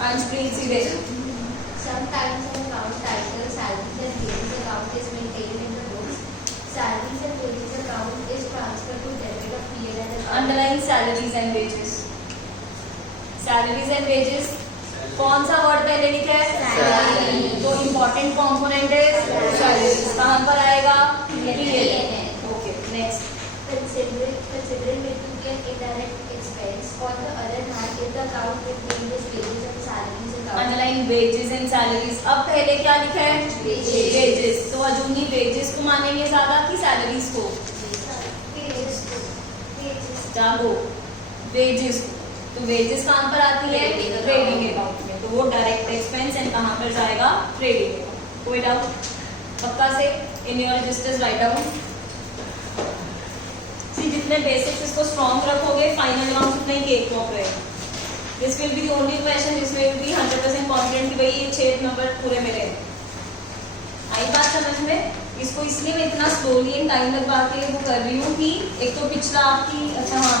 Anshpreet, सीधे। Sometimes an account title salaries and wages account is maintained in the books. Salaries and wages account is transferred to debit of P&L account. Underline salaries and wages. Salaries and wages, कौन सा word पहले लिखा है? Salary. तो important component है salaries. कहाँ पर आएगा? P&L। Okay, next. Considering it to be an indirect expense. On the other hand, if the account contains wages and salaries account. Underline wages and salaries. अब पहले क्या लिखा है? Wages. वेजेस। तो अजूनी वेजेस को मानेंगे ज्यादा कि सैलरीज को? Wages. जागो, वेजेस को। तो वेजेस कहाँ पर आती है? ट्रेडिंग अकाउंट में, तो वो डायरेक्ट एक्सपेंस एंड कहाँ पर जाएगा? Trading account. कोई डाउट? पक्का से in your registers write down. जितने बेसिक्स इसको स्ट्रॉन्ग रखोगे, फाइनल अकाउंट उतना ही केक वॉक रहेगा। This will be the only question जिसमें विल बी 100% कॉन्फिडेंट कि भाई ये 6 नंबर पूरे मिले। आई बात समझ में? इसको इसलिए मैं इतना स्लोली एंड टाइम लगवा के वो कर रही हूँ कि एक तो पिछला आपकी, अच्छा हाँ,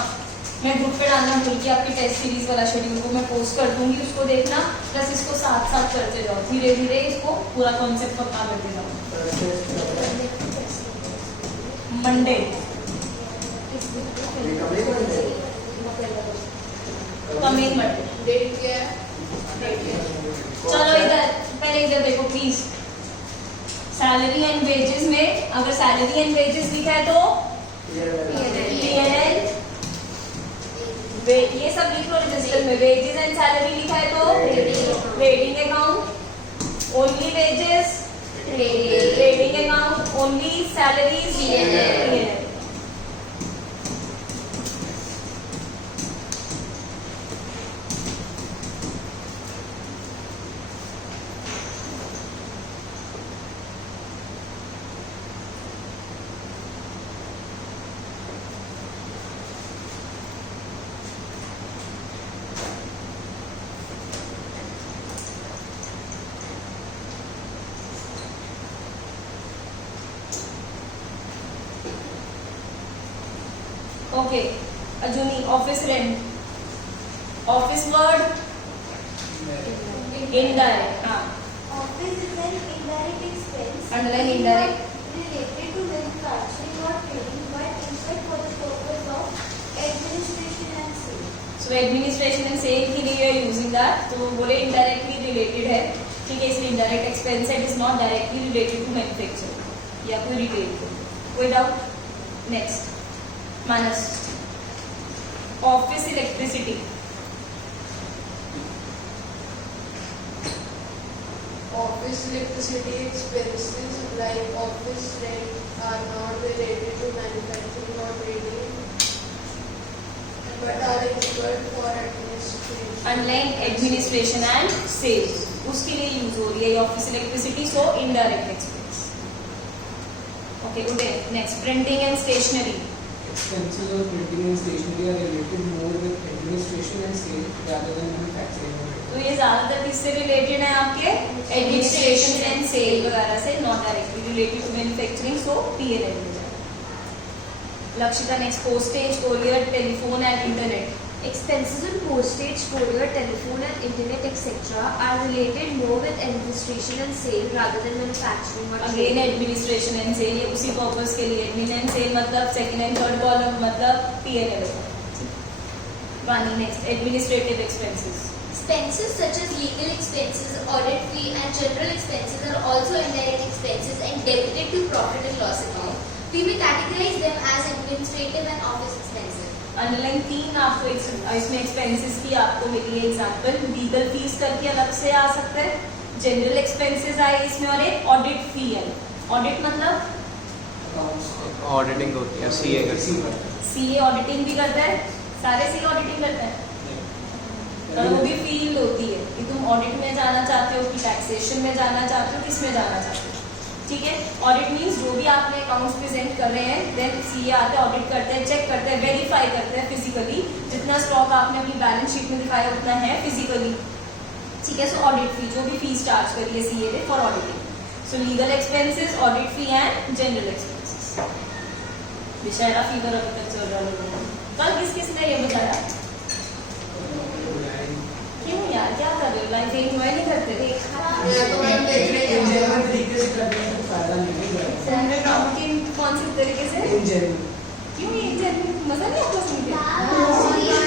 मैं ग्रुप पे डालना भूल के आपकी टेस्ट सीरीज वाला शेड्यूल को मैं पोस्ट कर दूंगी, उसको देखना, प्लस इसको साथ साथ करते जाओ, धीरे धीरे इसको पूरा कॉन्सेप्ट पक्का करते जाओ। Monday coming Monday. चलो इधर पहले इधर देखो प्लीज। सैलरी एंड वेजेस में अगर सैलरी एंड वेजेस लिखा है तो P&L, ये सब लिख लो रजिस्टर में। वेजेस एंड सैलरी लिखा है तो trading account, only wages trading account, only salaries P&L। Okay अजूनी office rent, office word indirect. हाँ Office is an indirect expense. Underline indirect. Related to manufacturing or trading, but instead for the purpose of administration and sales. So administration and sale के लिए you are using that, तो बोले indirectly related है, ठीक है, इसलिए indirect expense it is not directly related to manufacturing या कोई रिटेल को। कोई doubt? Next Manas, office electricity. Office electricity expenses like office rent are not related to manufacturing or trading, but are incurred for administration. अनलाइन administration and sale, उसके लिए use हो रही है office electricity, so indirect expense. Okay Uday, next printing and stationery. Expenses of printing and stationery are related more with administration and sale rather than manufacturing. तो ये ज्यादातर किससे रिलेटेड है आपके? एडमिनिस्ट्रेशन एंड सेल वगैरह से, not directly related to manufacturing, so P&L में जाएगा। Lakshita next, postage, courier, telephone and internet. Expenses on postage, courier, telephone and internet etc. are related more with administration and sale rather than manufacturing or again trading. Administration and sale, ये उसी purpose के लिए admin and sale मतलब second and third column मतलब P&L। Vani next, administrative expenses. Expenses such as legal expenses, audit fee, and general expenses are also indirect expenses and debited to profit and loss account. We may categorize them as administrative and office expenses. Online तीन आपको इसमें expenses की आपको मिली है example. Legal fees करके अलग से आ सकता है, जनरल एक्सपेंसेस आए इसमें, और एक ऑडिट फी है। ऑडिट मतलब ऑडिटिंग होती है, सीए करती है। सीए ऑडिटिंग भी करता है, सारे सीए ऑडिटिंग करते हैं, और वो भी फील्ड होती है कि तुम ऑडिट में जाना चाहते हो कि टैक्सेशन में जाना चाहते हो, किस में जाना चाहते हो, ठीक है। ऑडिट मीन्स जो भी आपने अकाउंट्स प्रेजेंट कर रहे हैं, देन सीए आते हैं, ऑडिट करते हैं, चेक करते हैं, वेरीफाई करते हैं फिजिकली, जितना स्टॉक आपने अपनी बैलेंस शीट में दिखाया उतना है फिजिकली, ठीक है। सो ऑडिट फी, जो भी फीस चार्ज करिए सीए ने for auditing. So legal expenses, audit fee and general expenses. Dussehra fever अभी तक चल रहा है लोगों को। कल किस किस ने ये बताया? क्यों यार, क्या कर रहे हो? लाइफ एंजॉय नहीं करते? तरीके से करने से फायदा नहीं है। कौन से तरीके से? इन जनरल क्यों ये जनरल मजा नहीं आता सुनके?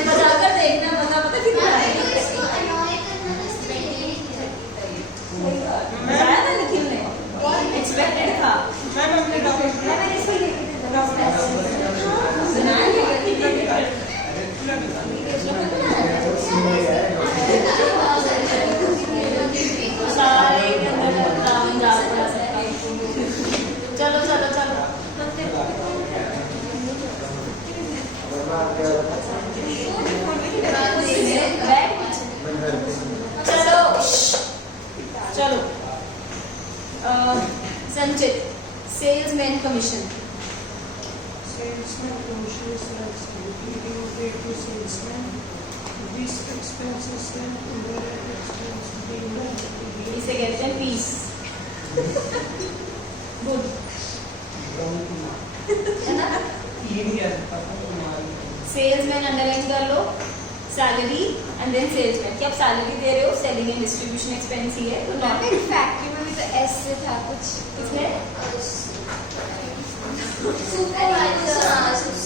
बजा कर देखना, मजा पता कितना है। बताया था निखिल ने, एक्सपेक्टेड था। सुनाया सारे के अंदर रावण जा रहा है। चलो चलो चलो, चलो चलो। संचित, salesman commission. Salesman commission is being paid to salesman. These expenses and indirect expense being done. इसे कहते हैं पीस। गुड है ना? ये नहीं कह सकता था तो हमारी सेल्समैन अंडरलाइन कर लो, सैलरी एंड देन सेल्समैन। कि आप सैलरी दे रहे हो, सेलिंग एंड डिस्ट्रीब्यूशन एक्सपेंस ही है, तो नॉट फैक्ट्री में भी तो एस से था कुछ।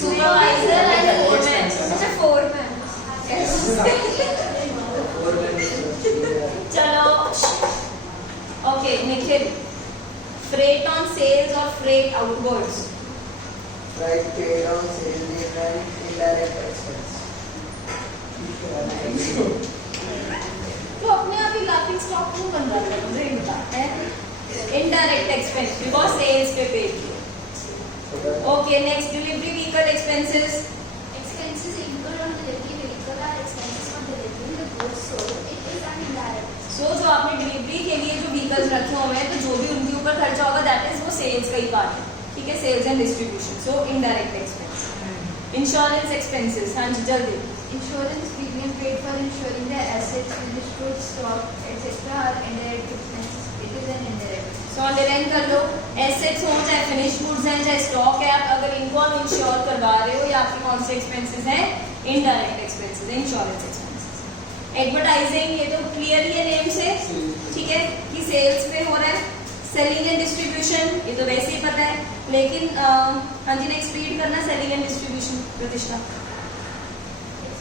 Supervisor and foreman. अच्छा फोरमैन। चलो okay Nikhil, freight on sales और freight outwards. Right paid on sales and indirect expense. तो अपने आप ही लाफिंग स्टॉक क्यों बन रहा है मुझे ये बता है इनडायरेक्ट एक्सपेंस बिकॉज सेल्स पे पे किए okay next delivery vehicle expenses Expenses incurred on delivery vehicle are expenses for delivering the goods sold. It is an indirect. सो जो आपने डिलीवरी के लिए जो व्हीकल्स रखे हुए हैं तो जो भी उनके ऊपर खर्चा होगा दैट इज वो सेल्स का ही पार्ट है ठीक है sales and distribution so indirect expense insurance expenses हाँ जी जल्दी Insurance premium paid for insuring the assets, finished goods, stock, etc. are indirect expenses. It is an indirect. So underline कर लो assets हो चाहे फिनिश गुड्स हैं चाहे stock है आप अगर इनको आप इंश्योर करवा रहे हो या आपके कौन से एक्सपेंसेस हैं indirect expenses insurance expenses advertising ये तो क्लियर ही है नेम से ठीक है कि सेल्स में हो रहा है सेलिंग एंड डिस्ट्रीब्यूशन ये तो वैसे ही पता है लेकिन हाँ जी नेक्स्ट रीड करना सेलिंग एंड डिस्ट्रीब्यूशन प्रतिष्ठा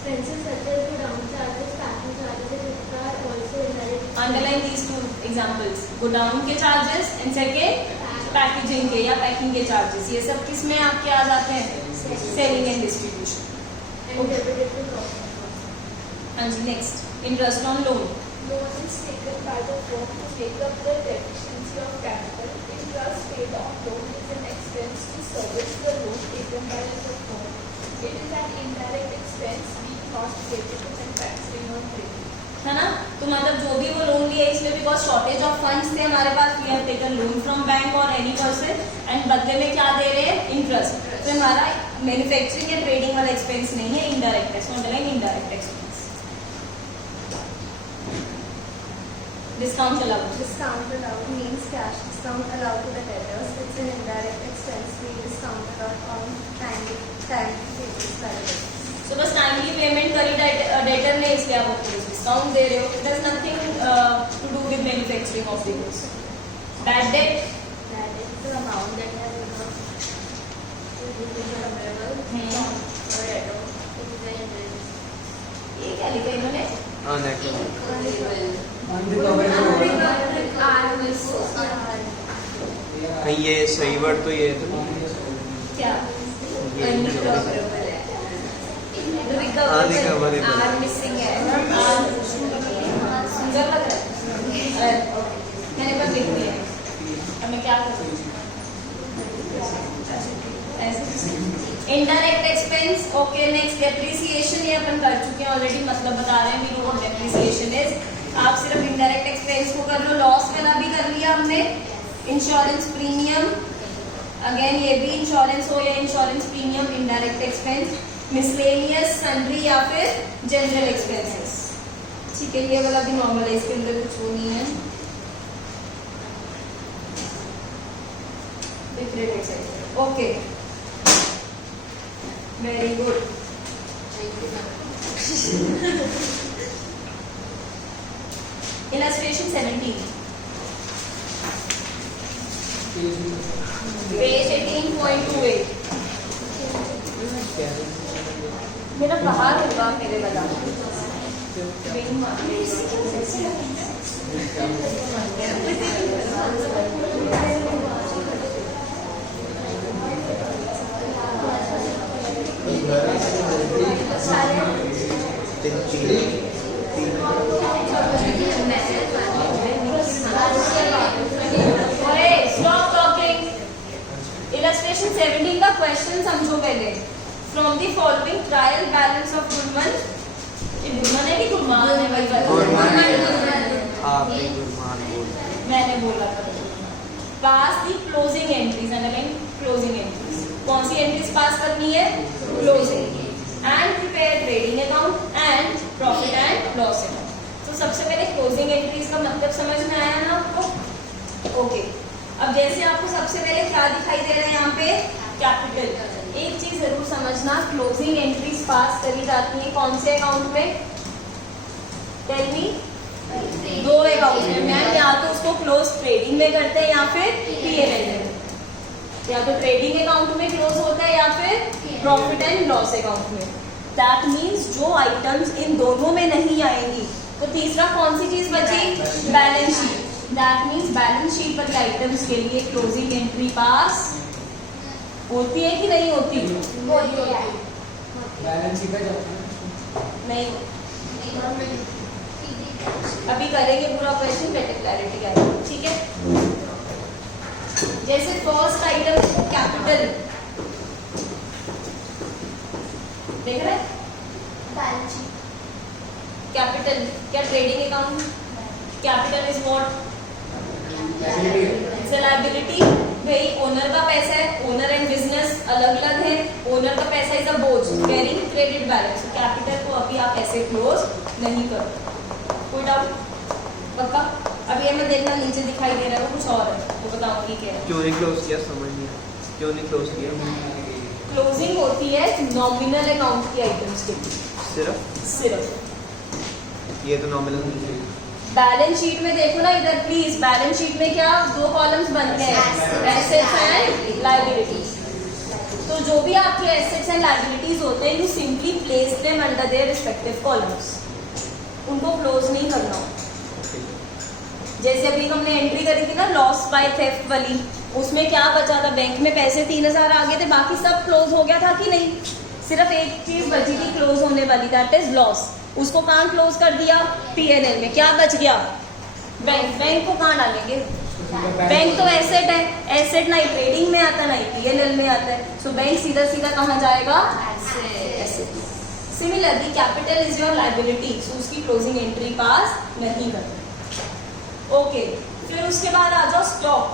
Expenses such as the down charges, packing charges, etc. are also indirect. Underline these two examples godown के चार्जेस एंड सेकेंड पैकेजिंग के या पैकिंग के चार्जेस ये सब किस में आपके आ जाते हैं selling and distribution And debited to profit. हाँ जी next interest on loan Loan is taken by the firm to make up the deficiency of capital. Interest paid on loan is an expense to service the loan taken by the firm. It is an indirect expense being not related to manufacturing or trading. है ना तो मतलब जो भी वो loan लिया इसमें because shortage of funds थे हमारे पास we have taken loan from bank और एनी पर्सन एंड बदले में क्या दे रहे हैं इंटरेस्ट तो हमारा मैन्युफैक्चरिंग या ट्रेडिंग वाला एक्सपेंस नहीं है इनडायरेक्ट है so underline indirect expense discount allowed Discount allowed means cash discount allowed to the debtors. It's an indirect expense. We discount allowed on time payments by the debtors. सो बस timely payment करी debtor ने इसलिए आप discount दे रहे हो it has nothing to do with manufacturing of the goods bad debt That is the amount that has not available or debtor. It is an indirect. ये क्या लिखा इन्होंने कहीं ये सही वर्ड तो ये तो क्या ये Unrecoverable. R missing है सुंदर लग रहा है मैंने पर लिख दिया अब मैं क्या करूँ indirect expense okay next depreciation ये अपन कर चुके हैं ऑलरेडी मतलब बता रहे हैं we know what depreciation is आप सिर्फ इनडायरेक्ट एक्सपेंस को कर लो लॉस वाला भी कर लिया हमने इंश्योरेंस प्रीमियम अगेन ये भी इंश्योरेंस हो या insurance premium indirect expense miscellaneous sundry या फिर जनरल एक्सपेंसेस ठीक है ये वाला भी नॉर्मल है इसके अंदर कुछ वो नहीं है okay very good illustration 17 page 18.28 मेरा बाहर होगा मेरे वाला स्टॉप टॉकिंग इलस्ट्रेशन 17 का क्वेश्चन समझो पहले From the following trial balance of Gurman, ये गुरमान है कि गुरमान है भाई आप ही गुरमान बोल मैंने बोला था pass the closing entries underline closing entries कौन सी एंट्रीज पास करनी है closing and prepare trading account and profit and loss account तो सबसे पहले क्लोजिंग एंट्रीज का मतलब समझ में आया ना आपको ओके अब जैसे आपको सबसे पहले क्या दिखाई दे रहा है यहाँ पे कैपिटल एक चीज जरूर समझना क्लोजिंग एंट्रीज पास करी जाती है कौन से अकाउंट में टेल मी दो अकाउंट में मैम या तो उसको क्लोज ट्रेडिंग में करते हैं या फिर पीएनएल में या तो ट्रेडिंग अकाउंट में क्लोज होता है या फिर प्रॉफिट एंड लॉस अकाउंट में दैट मीन्स जो आइटम्स इन दोनों में नहीं आएंगी तो तीसरा कौन सी चीज बची balance sheet that means balance sheet पर आइटम्स के लिए क्लोजिंग एंट्री पास होती है कि नहीं होती बैलेंस शीट पे जाता है नहीं अभी करेंगे पूरा क्वेश्चन, बेटर क्लैरिटी आएगी, ठीक है। जैसे फर्स्ट आइटम देखो कैपिटल, देख रहे हैं बैलेंस शीट, कैपिटल क्या trading account, capital is what, it's a liability. भाई ओनर का पैसा है, ओनर एंड बिजनेस अलग अलग है, ओनर का पैसा इज अ बोझ, कैरिंग क्रेडिट बैलेंस। कैपिटल को अभी आप ऐसे क्लोज नहीं करो, कोई डाउट पक्का। अभी हमें देखना नीचे दिखाई दे रहा है वो कुछ और है, वो बताऊंगी क्या है। क्यों नहीं क्लोज किया, समझ नहीं आया क्यों नहीं क्लोज किया। क्लोजिंग होती है नॉमिनल अकाउंट की आइटम्स के लिए सिर्फ। ये तो नॉमिनल बैलेंस शीट में देखो ना इधर प्लीज, बैलेंस शीट में क्या दो कॉलम्स बनते हैं, एसेट्स एंड लायबिलिटीज। तो जो भी आपके एसेट्स एंड लायबिलिटीज होते हैं, you simply place them under their respective columns, उनको क्लोज नहीं करना। जैसे अभी हमने एंट्री करी थी ना लॉस बाय थेफ्ट वाली, उसमें क्या बचा था, बैंक में पैसे 3000 आ गए थे, बाकी सब क्लोज हो गया था कि नहीं, सिर्फ एक चीज बची थी क्लोज होने वाली, दैट इज लॉस। उसको कहाँ क्लोज कर दिया, पीएनएल में। क्या बच गया, बैंक को कहाँ डालेंगे, बैंक तो एसेट है, एसेट ना ही ट्रेडिंग में आता ना ही पीएनएल में आता है, सो बैंक सीधा सीधा कहाँ जाएगा, asset. Similarly capital is your liability, so उसकी क्लोजिंग एंट्री पास नहीं करते। ओके, फिर उसके बाद आ जाओ स्टॉक,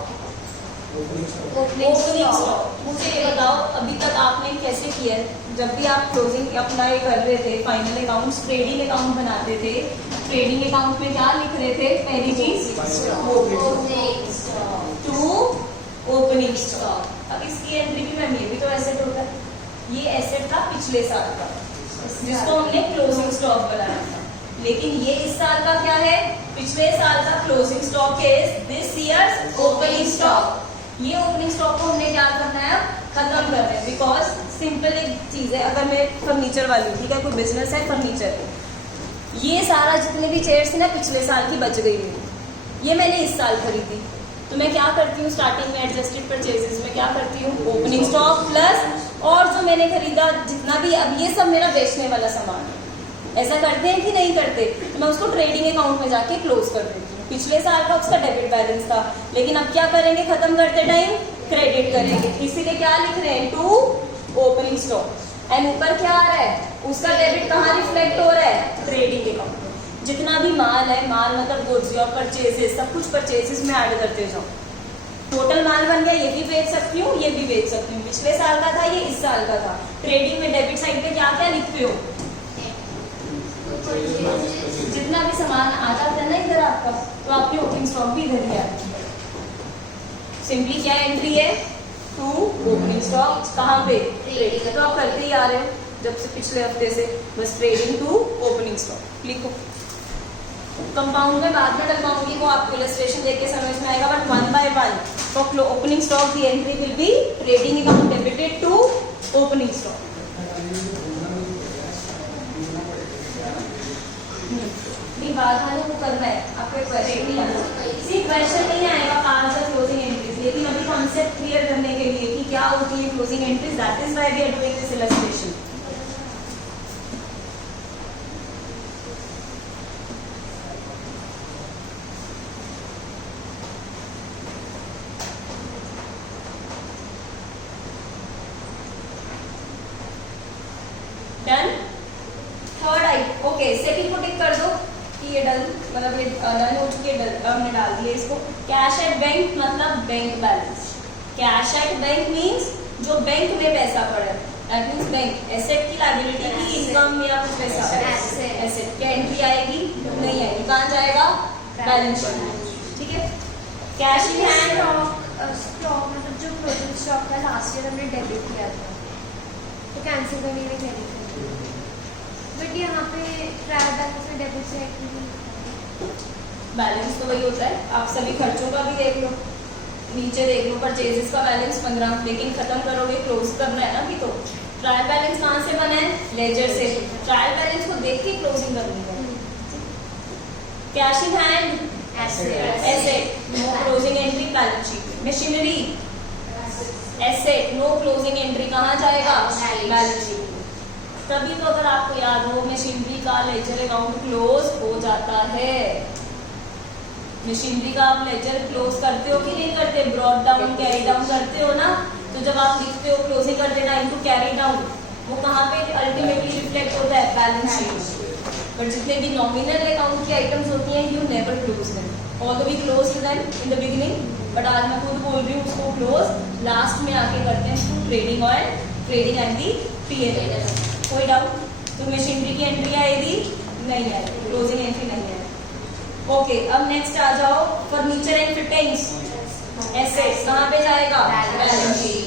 ओपनिंग स्टॉक। मुझे ये बताओ अभी तक आपने कैसे किया है, जब भी आप क्लोजिंग अपना ये कर रहे थे, फाइनल अकाउंट्स, ट्रेडिंग अकाउंट बनाते थे, ट्रेडिंग अकाउंट में क्या लिख रहे थे, पहली चीज टू ओपनिंग स्टॉक। अब इसकी एंट्री भी मैम, ये भी तो एसेट होता है, ये एसेट था पिछले साल का जिसको हमने क्लोजिंग स्टॉक बनाया था, लेकिन ये इस साल का क्या है, पिछले साल का closing stock is this years opening stock. ये ओपनिंग स्टॉक को हमने क्या करना है, खत्म करना है, बिकॉज सिंपल एक चीज है, अगर मैं फर्नीचर वाली, ठीक है, कोई बिजनेस है फर्नीचर, ये सारा जितने भी चेयर्स थी ना पिछले साल की बच गई हुई, ये मैंने इस साल खरीदी, तो मैं क्या करती हूँ स्टार्टिंग में एडजस्टेड परचेजेस में क्या करती हूँ, ओपनिंग स्टॉक प्लस और जो मैंने खरीदा जितना भी, अब ये सब मेरा बेचने वाला सामान है। ऐसा करते हैं कि नहीं करते, तो मैं उसको ट्रेडिंग अकाउंट में जाके क्लोज कर देती हूँ। पिछले साल का उसका डेबिट बैलेंस था, लेकिन अब क्या करेंगे, खत्म करते टाइम क्रेडिट करेंगे, इसीलिए क्या लिख रहे हैं, टू ओपनिंग स्टॉक। एंड ऊपर क्या आ रहा है, उसका डेबिट कहाँ रिफ्लेक्ट हो रहा है, ट्रेडिंग अकाउंट। जितना भी माल है, माल मतलब गुड्स और परचेजेस, सब कुछ परचेजेस में ऐड करते जाओ। टोटल माल बन गया, ये भी बेच सकती हूँ, ये भी बेच सकती हूँ, पिछले साल का था, ये इस साल का था। ट्रेडिंग में डेबिट साइड पे क्या क्या लिखते हो, जितना भी सामान आ जाता है ना इधर आपका, तो आपकी ओपनिंग स्टॉक भी इधर ही आती है। सिंपली क्या एंट्री है, टू ओपनिंग स्टॉक, कहाँ पे, ट्रेडिंग। तो आप करते ही आ रहे हो जब से पिछले हफ्ते से, बस ट्रेडिंग टू ओपनिंग स्टॉक लिखो। कंपाउंड में बाद में लगाऊंगी, वो आपको इलस्ट्रेशन देख के समझ में आएगा, but 1 by 1 for opening stock the entry will be trading account debited to opening stock. बात वाले को करना है, आपको क्वेश्चन नहीं आना, सिर्फ क्वेश्चन नहीं आएगा पास द क्लोजिंग एंट्रीज, लेकिन अभी कॉन्सेप्ट क्लियर करने के लिए कि क्या होती है closing entries, that is why we are doing this illustration. Done, third I, okay, second को टिक कर दो कि ये डन, मतलब ये डन हो चुकी है, हमने डाल दिया इसको। कैश एट बैंक मतलब bank balance, cash at bank means जो बैंक में पैसा पड़ा है, दैट मींस बैंक एसेट की लायबिलिटी की इनकम या कुछ पैसा, एसेट क्या एंट्री आएगी, नहीं आएगी, कहाँ जाएगा, बैलेंस शीट, ठीक है। कैश इन हैंड स्टॉक मतलब जो क्लोजिंग स्टॉक का लास्ट ईयर हमने डेबिट किया था, तो कैंसिल करने में क्रेडिट, बट यहाँ पे ट्रायल बैलेंस में डेबिट से बैलेंस तो वही होता है, आप सभी खर्चों का भी देख लो, नीचे देख लो परचेजेस का बैलेंस 15, लेकिन खत्म करोगे क्लोज करना है ना कि, तो ट्रायल बैलेंस कहाँ से बना है, लेजर से, ट्रायल बैलेंस को देख के क्लोजिंग करनी है। Cash in hand asset, no closing entry balance sheet. Machinery asset, no closing entry, कहाँ जाएगा, बैलेंस शीट। तभी तो अगर आपको याद हो मशीनरी का लेजर अकाउंट क्लोज हो जाता है। मशीनरी का आप लेजर क्लोज करते हो कि नहीं करते, ब्रॉड डाउन कैरी डाउन करते हो ना, तो जब आप लिखते हो क्लोजिंग करते टाइम टू कैरी डाउन, वो कहाँ पे अल्टीमेटली रिफ्लेक्ट होता है, बैलेंस शीट। बट जितने भी नॉमिनल अकाउंट की आइटम्स होती हैं you never close them, although we close them in the beginning, but आज मैं खुद बोल रही हूँ उसको क्लोज लास्ट में आके करते हैं थ्रू ट्रेडिंग और ट्रेडिंग एंड दी P&L। कोई डाउट? तो मशीनरी की एंट्री आएगी नहीं आएगी, क्लोजिंग एंट्री नहीं आएगी। ओके, अब नेक्स्ट आ जाओ फर्नीचर एंड फिटिंग्स एसेट्स, कहाँ पे जाएगा, balance sheet.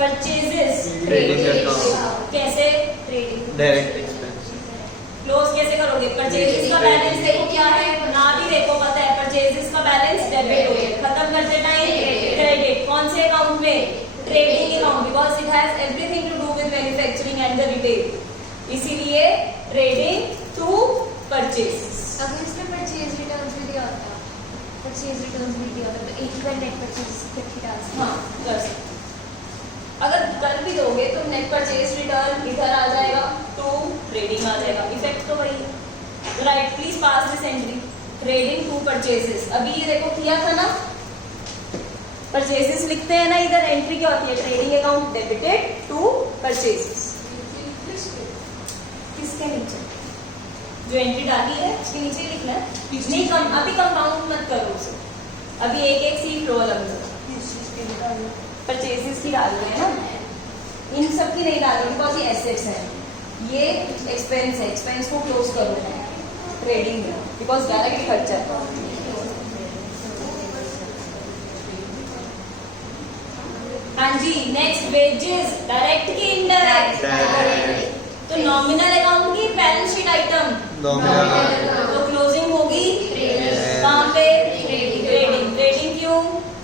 Purchases trading account, कैसे, ट्रेडिंग डायरेक्ट एक्सपेंस। क्लोज कैसे करोगे, परचेजेस का बैलेंस देखो क्या है, ना भी देखो पता है परचेजेस का बैलेंस डेबिट हो गया, खत्म करते टाइम क्रेडिट, कौन से अकाउंट में, trading account, because it has everything to do with manufacturing and the retail, इसीलिए ट्रेडिंग टू परचेज। अगर इसमें परचेज रिटर्न्स भी दिया होता, परचेज रिटर्न्स भी दिया होता, तो एक ही बार नेट परचेज इकट्ठी डाल सकते। हाँ कर सकते, अगर कर भी दोगे तो नेट परचेज रिटर्न इधर आ जाएगा, टू ट्रेडिंग आ जाएगा, इफेक्ट तो वही है। Right, please pass this entry, trading to purchases. अभी ये देखो किया था ना, परचेजेस लिखते हैं ना, इधर एंट्री क्या होती है, trading account debited to purchases. किसके नीचे जो एंट्री डाली है उसके नीचे लिखना है, नहीं अभी कंपाउंड मत करो उसे, अभी एक एक सीट रो अलग अलग, परचेजेस की डाल रहे हैं ना, इन सब की नहीं डाल रहे बिकॉज ये एसेट्स है, ये एक्सपेंस है, एक्सपेंस को क्लोज करो ट्रेडिंग में बिकॉज डायरेक्ट खर्चा है। हाँ जी, नेक्स्ट वेजेस, डायरेक्ट की इनडायरेक्ट, तो नॉमिनल अकाउंट की बैलेंस शीट आइटम, तो क्लोजिंग होगी कहाँ पे, ट्रेडिंग, ट्रेडिंग क्यों,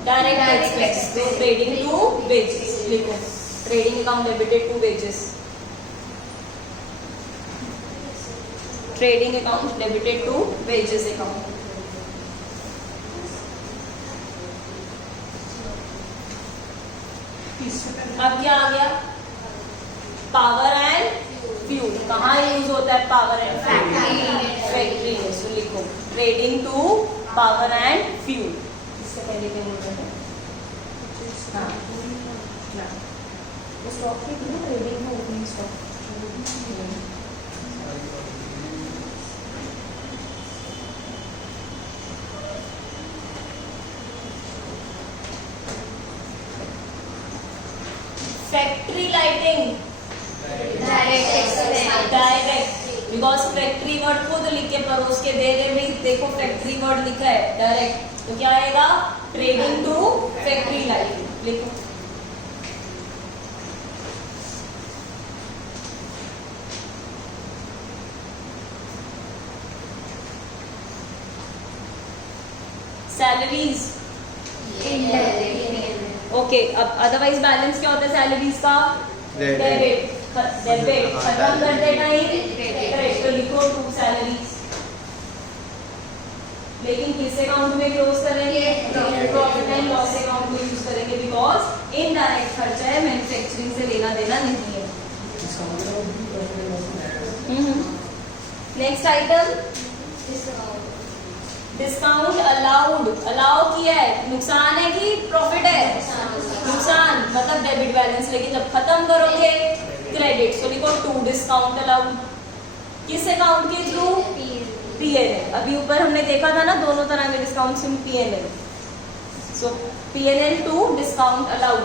डायरेक्ट एक्सपेंस, तो ट्रेडिंग टू वेजेस लिखो, trading account debited to wages, trading account debited to wages account. अब क्या आ गया, पावर एंड फ्यूल, कहाँ यूज होता है पावर एंड फ्यूल, फैक्ट्री में, सो लिखो trading to power and fuel. इससे पहले क्या बोलते हैं, हाँ स्टॉक की ट्रेडिंग में opening stock, factory lighting direct, because factory word खुद लिख के परोस के दे रहे भाई, देखो फैक्ट्री वर्ड लिखा है डायरेक्ट, तो क्या आएगा, ट्रेडिंग टू फैक्ट्री लाइटिंग लिखो। सैलरीज, ओके, अब अदरवाइज बैलेंस क्या होता है सैलरीज का, डेबिट, डेबिट खत्म करते टाइम क्रेडिट, तो लिखो टू सैलरीज, लेकिन किस अकाउंट में क्लोज करेंगे, प्रॉफिट एंड लॉस अकाउंट में यूज करेंगे, बिकॉज इनडायरेक्ट खर्चा है, मैन्युफैक्चरिंग से लेना देना नहीं है। Next item, discount allowed, allow किया है, नुकसान है कि प्रॉफिट है, नुकसान मतलब डेबिट बैलेंस, लेकिन जब खत्म करोगे क्रेडिट, सो लिखो टू डिस्काउंट अलाउड, किस अकाउंट के थ्रू, P&L। अभी ऊपर हमने देखा था ना दोनों तरह के discount in P&L, so P&L to discount allowed.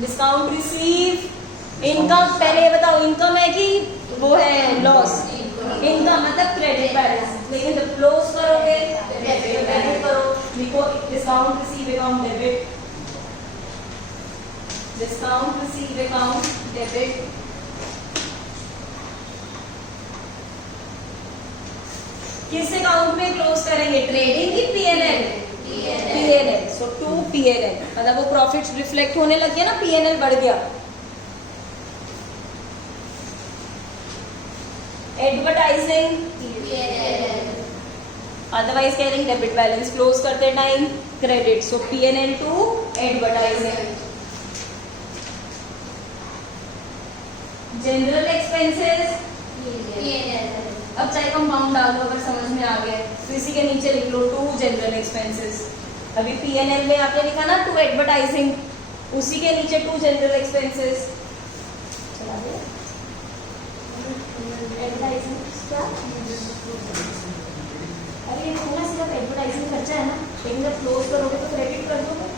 Discount receive, income, पहले ये बताओ इनकम है कि वो है लॉस, इनकम मतलब क्रेडिट बैलेंस, लेकिन जब क्लोज करोगे डेबिट करो, लिखो discount receive account debit, discount receive account debit. किस अकाउंट में क्लोज करेंगे, ट्रेडिंग की P&L, P&L, so to P&L, मतलब वो प्रॉफिट रिफ्लेक्ट होने लग गया ना, P&L बढ़ गया। एडवर्टाइजिंग, अदरवाइज कह रहे डेबिट बैलेंस क्लोज करते time credit, so P&L to advertising. General expenses, अब चाहे कंपाउंड डाल दो अगर समझ में आ गया तो इसी के नीचे लिख लो टू जनरल एक्सपेंसेस। अभी P&L में आपने लिखा ना टू एडवर्टाइजिंग, उसी के नीचे टू जनरल एक्सपेंसेस। चला दे एडवर्टाइजिंग क्या, अरे ये थोड़ा सिर्फ एडवर्टाइजिंग खर्चा है ना, लेकिन जब क्लोज करोगे तो क्रेडिट कर दोगे,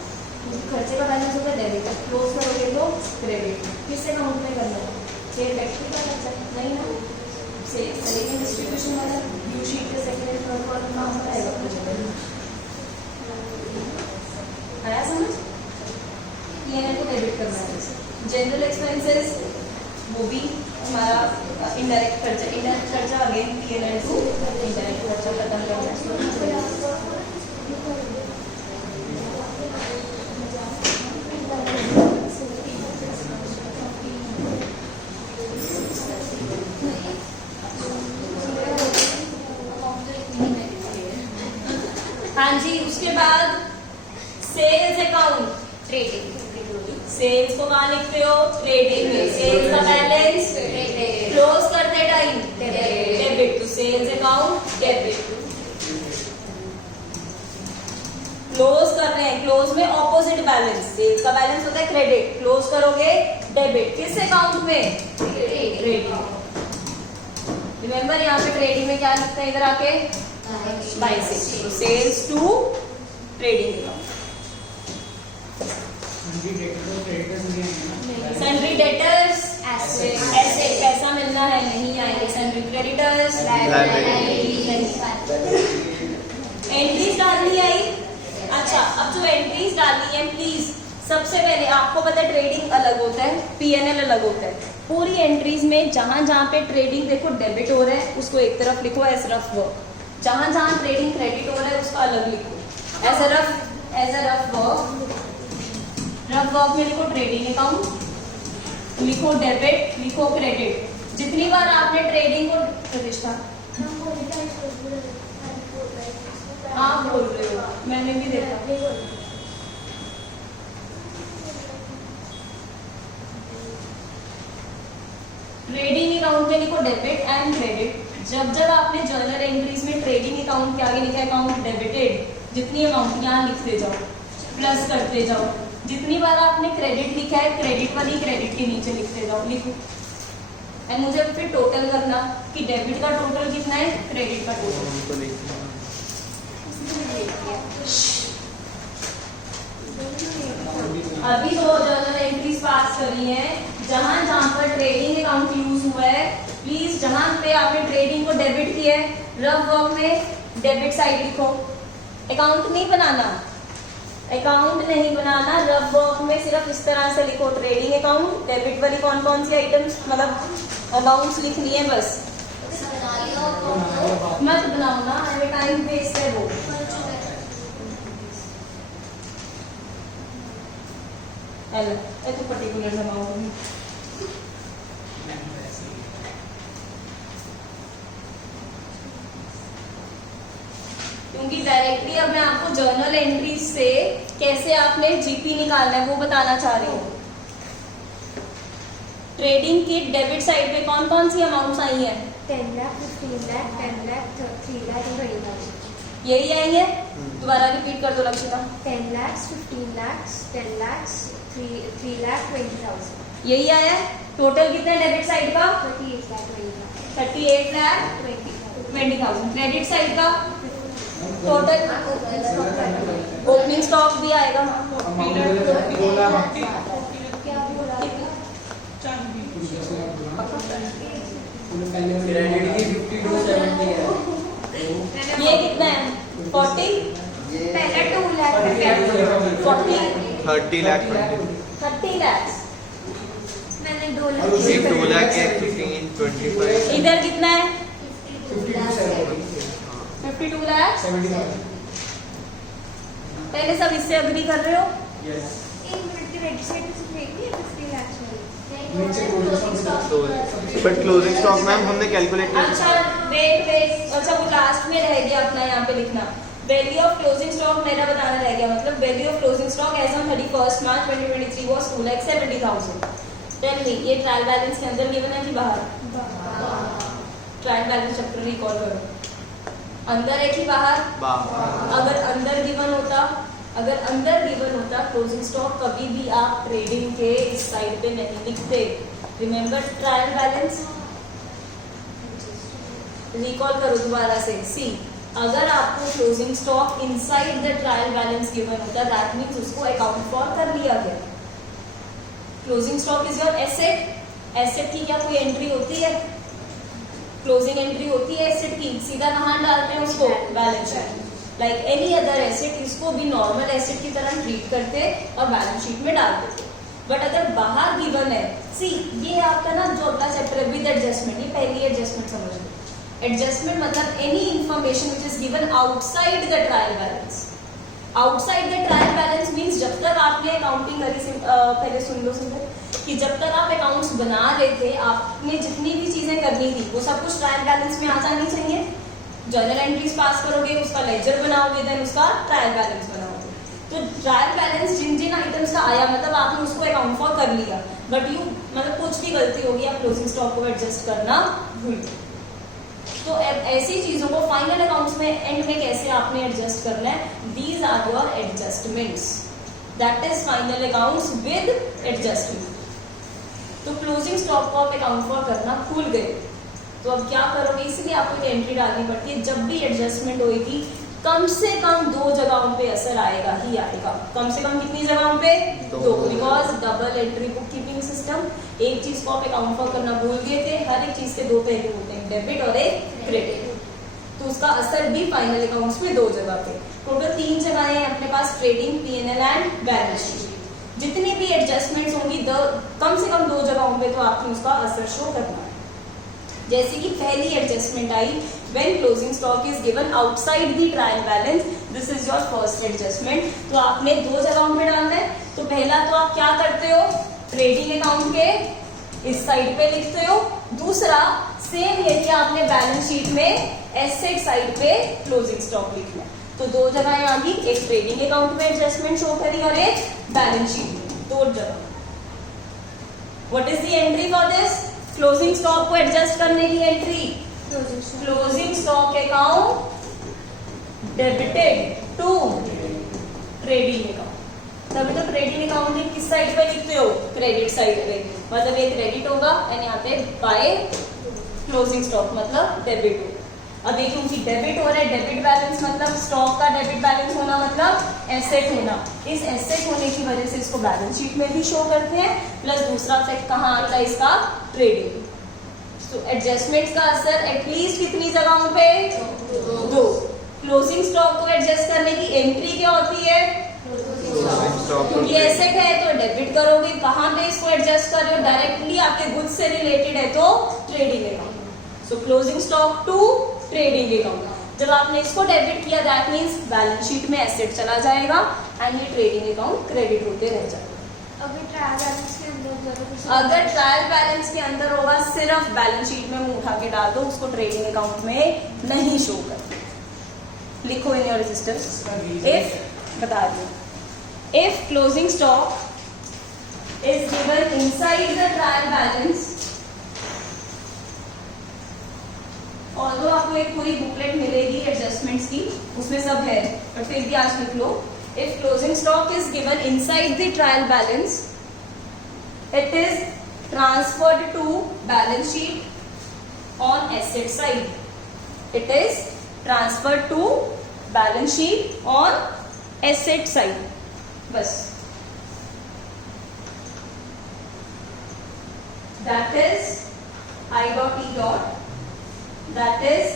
खर्चे का बैलेंस होगा डेबिट, क्लोज करोगे तो क्रेडिट। किससे काउंट में करना है, शेयर फैक्ट्री का खर्चा नहीं ना, से सेलिंग डिस्ट्रीब्यूशन वाला व्यू शीट के सेकंड एंड थर्ड कॉलम में आता है आया समझ। P&L को डेबिट करना है। जनरल एक्सपेंसेस वो भी हमारा इनडायरेक्ट खर्चा अगेन P&L को इनडायरेक्ट खर्चा खत्म करना है। हाँ जी, उसके बाद सेल्स अकाउंट, ट्रेडिंग, सेल्स को कहाँ लिखते हो, ट्रेडिंग में। सेल्स का बैलेंस क्लोज करते time debit to sales account, debit close कर रहे हैं, क्लोज में ऑपोजिट बैलेंस, सेल्स का बैलेंस होता है क्रेडिट, क्लोज करोगे डेबिट, किस अकाउंट में, ट्रेडिंग। रिमेंबर यहाँ पे ट्रेडिंग में क्या लिखते हैं इधर आके, by sales to trading account. Sundry debtors ऐसे पैसा मिलना है, नहीं आएंगे। सन्ड्री क्रेडिटर्स एंट्रीज डालनी आई। अच्छा, अब जो एंट्रीज डालनी है प्लीज सबसे पहले आपको पता है ट्रेडिंग अलग होता है, P&L अलग होता है। पूरी एंट्रीज में जहां जहां पे ट्रेडिंग देखो डेबिट हो रहा है उसको एक तरफ लिखो एज रफ वर्क, जहां जहां ट्रेडिंग क्रेडिट हो रहा है उसका अलग लिखो as a rough work. Rough work में लिखो ट्रेडिंग अकाउंट, लिखो डेबिट, लिखो क्रेडिट। जितनी बार आपने ट्रेडिंग को प्रतिष्ठा आप बोल रहे हो, मैंने भी देखा। ट्रेडिंग अकाउंट में लिखो डेबिट एंड क्रेडिट। जब जब आपने जर्नल एंट्रीज में ट्रेडिंग अकाउंट के आगे लिखा है अकाउंट डेबिटेड, जितनी अमाउंट यहाँ लिखते जाओ, प्लस करते जाओ। जितनी बार आपने क्रेडिट लिखा है क्रेडिट वाली क्रेडिट के नीचे लिखते जाओ, लिखो। एंड मुझे फिर टोटल करना कि डेबिट का टोटल कितना है, क्रेडिट का टोटल। अभी दो जर्नल एंट्रीज पास करी हैं, जहां जहां पर ट्रेडिंग अकाउंट यूज हुआ है प्लीज जहां पे आपने ट्रेडिंग को डेबिट किया है रफ वर्क में डेबिट साइड लिखो। अकाउंट नहीं बनाना, अकाउंट नहीं बनाना, रफ वर्क में सिर्फ इस तरह से लिखो ट्रेडिंग अकाउंट, डेबिट वाली कौन कौन सी आइटम्स मतलब अमाउंट्स लिखनी है बस, मत बनाओ ना, टाइम वेस्ट है वो। तो पर्टिकुलर अमाउंट क्योंकि डायरेक्टली अब मैं आपको जर्नल एंट्रीज से कैसे आपने जीपी निकालना है वो बताना चाह रही हूँ। ट्रेडिंग की डेबिट साइड पे कौन कौन सी अमाउंट्स आई हैं? 10 लाख, 15 लाख, 10 लाख, 3 लाख और 20 लाख। यही आई है, दोबारा रिपीट कर दो लक्षिता। 10 लाख, 15 लाख, 10 लाख, 3 लाख 20,000। यही आया है। टोटल कितना है डेबिट साइड का? 38 लाख 20,000। 38 लाख 20,000। क्रेडिट साइड का टोटल ओपनिंग स्टॉक भी आएगा। क्रेडिट की 5270 है। ये कितना है? 40 पहला 2 लाख 40 30 लाख 30 लाख। मैंने 2 लाख एक 2 लाख, एक 15, 25। इधर कितना है? 52 लाख। पहले सब इससे अग्री कर रहे हो? एक मिनट की रेड साइड से देखिए 50 lakh but closing stock ma'am हमने कैलकुलेट नहीं अच्छा वेट, अच्छा वो लास्ट में रह गया अपना यहाँ पे लिखना। वैल्यू ऑफ क्लोजिंग स्टॉक मेरा बताना रह गया, मतलब value of closing stock as on 31 March 2023 was 2,70,000। Tell me ये ट्रायल बैलेंस के अंदर गिवन है कि बाहर? ट्रायल बैलेंस चैप्टर रिकॉल करो, अंदर है कि बाहर? अगर अंदर गिवन होता क्लोजिंग स्टॉक कभी भी आप ट्रेडिंग के इस साइड पे नहीं लिखते। रिमेंबर ट्रायल बैलेंस, रिकॉल करो दोबारा से। सी, अगर आपको closing stock inside the trial balance given होता दैट मींस उसको अकाउंट फॉर कर लिया गया। Closing stock is your asset. Asset की क्या कोई एंट्री होती है? क्लोजिंग एंट्री होती है एसेट की, सीधा कहाँ डालते हैं उसको? Balance sheet. Like any other asset, इसको भी नॉर्मल एसेट की तरह ट्रीट करते और बैलेंस शीट में डाल देते। बट अगर बाहर गिवन है, सी ये आपका ना जो अगला चैप्टर है विद एडजस्टमेंट, ये पहली एडजस्टमेंट समझ लो। एडजस्टमेंट मतलब any information which is given outside the trial balance. Outside the trial balance means जब तक आपने अकाउंटिंग करी, पहले सुन लो कि जब तक आप अकाउंट्स बना रहे थे आपने जितनी भी चीजें करनी थी वो सब कुछ ट्रायल बैलेंस में आ जानी चाहिए। जर्नल एंट्रीज पास करोगे, उसका लेजर बनाओगे, देन उसका ट्रायल बैलेंस बनाओगे। तो ट्रायल बैलेंस जिन जिन आइटम्स का आया मतलब आपने उसको अकाउंट फॉर कर लिया, बट यू मतलब कुछ भी गलती होगी आप क्लोजिंग स्टॉक को एडजस्ट करना भूल गए। तो ऐसी चीजों को फाइनल अकाउंट्स में एंड में कैसे आपने एडजस्ट करना है, these are your adjustments, that is final accounts with adjustment. तो क्लोजिंग स्टॉक को आप अकाउंट फॉर करना भूल गए, तो अब क्या करोगे? इसलिए आपको एक एंट्री डालनी पड़ती है। जब भी एडजस्टमेंट होगी कम से कम 2 जगहों पे असर आएगा ही आएगा। कम से कम कितनी जगहों पे? 2, because double entry book keeping system. एक चीज को आप अकाउंट फॉर करना भूल गए थे, हर एक चीज के 2 पहलू होते हैं, डेबिट और एक क्रेडिट, तो उसका असर भी फाइनल अकाउंट्स में 2 जगह पे। टोटल 3 जगहें हैं अपने पास, trading, P&L and balance sheet. जितनी भी एडजस्टमेंट्स होंगी कम से कम 2 जगहों पे तो आपने उसका असर शो करना है। जैसे कि पहली adjustment I, when closing stock is given outside the trial balance, this is your first adjustment. तो आपने 2 जगहों पे डालना है। तो पहला तो आप क्या करते हो, ट्रेडिंग अकाउंट के इस साइड पे लिखते हो। दूसरा सेम यही आपने बैलेंस शीट में एसेट साइड पे क्लोजिंग स्टॉक लिखना है। तो 2 जगह आ गई, एक ट्रेडिंग अकाउंट में एडजस्टमेंट शो करी और एक बैलेंस शीट में, 2 जगह। What is the entry for this? Closing stock को एडजस्ट करने की एंट्री, closing stock account debited to trading account. तभी तो ट्रेडिंग अकाउंट किस साइड पे लिखते हो? क्रेडिट साइड पे, मतलब ये क्रेडिट होगा एंड यहाँ पे बाय क्लोजिंग स्टॉक मतलब डेबिट होगा। अब ये क्योंकि डेबिट हो रहा है, डेबिट बैलेंस मतलब स्टॉक का डेबिट बैलेंस होना मतलब एसेट होना। इस एसेट होने की वजह से इसको बैलेंस शीट में भी शो करते हैं, प्लस दूसरा इफेक्ट कहाँ आता है इसका? ट्रेडिंग। तो एडजस्टमेंट्स का असर एटलीस्ट कितनी जगहों पे? 2। क्लोजिंग स्टॉक को एडजस्ट करने की एंट्री क्या होती है? क्योंकि एसेट है तो डेबिट करोगे, कहाँ पे इसको एडजस्ट कर रहे हो? डायरेक्टली आपके गुड्स से रिलेटेड है तो trading account. So closing stock to trading account. जब आपने इसको डेबिट किया दैट मींस बैलेंस शीट में एसेट चला जाएगा एंड ये ट्रेडिंग अकाउंट क्रेडिट होते रह जाएगा। अगर ट्रायल बैलेंस के अंदर अगर ट्रायल बैलेंस के अंदर होगा सिर्फ बैलेंस शीट में मुंह उठा के डाल दो, उसको ट्रेडिंग अकाउंट में नहीं शो कर। लिखो इन योर रजिस्टर्स, इफ बता दो, if closing stock is given inside the trial balance, although आपको एक पूरी बुकलेट मिलेगी एडजस्टमेंट्स की, उसमें सब है, पर फिर भी आज लिख लो। If closing stock is given inside the trial balance, it is transferred to balance sheet on asset side. It is transferred to balance sheet on asset side. बस that is I dot E dot. That is,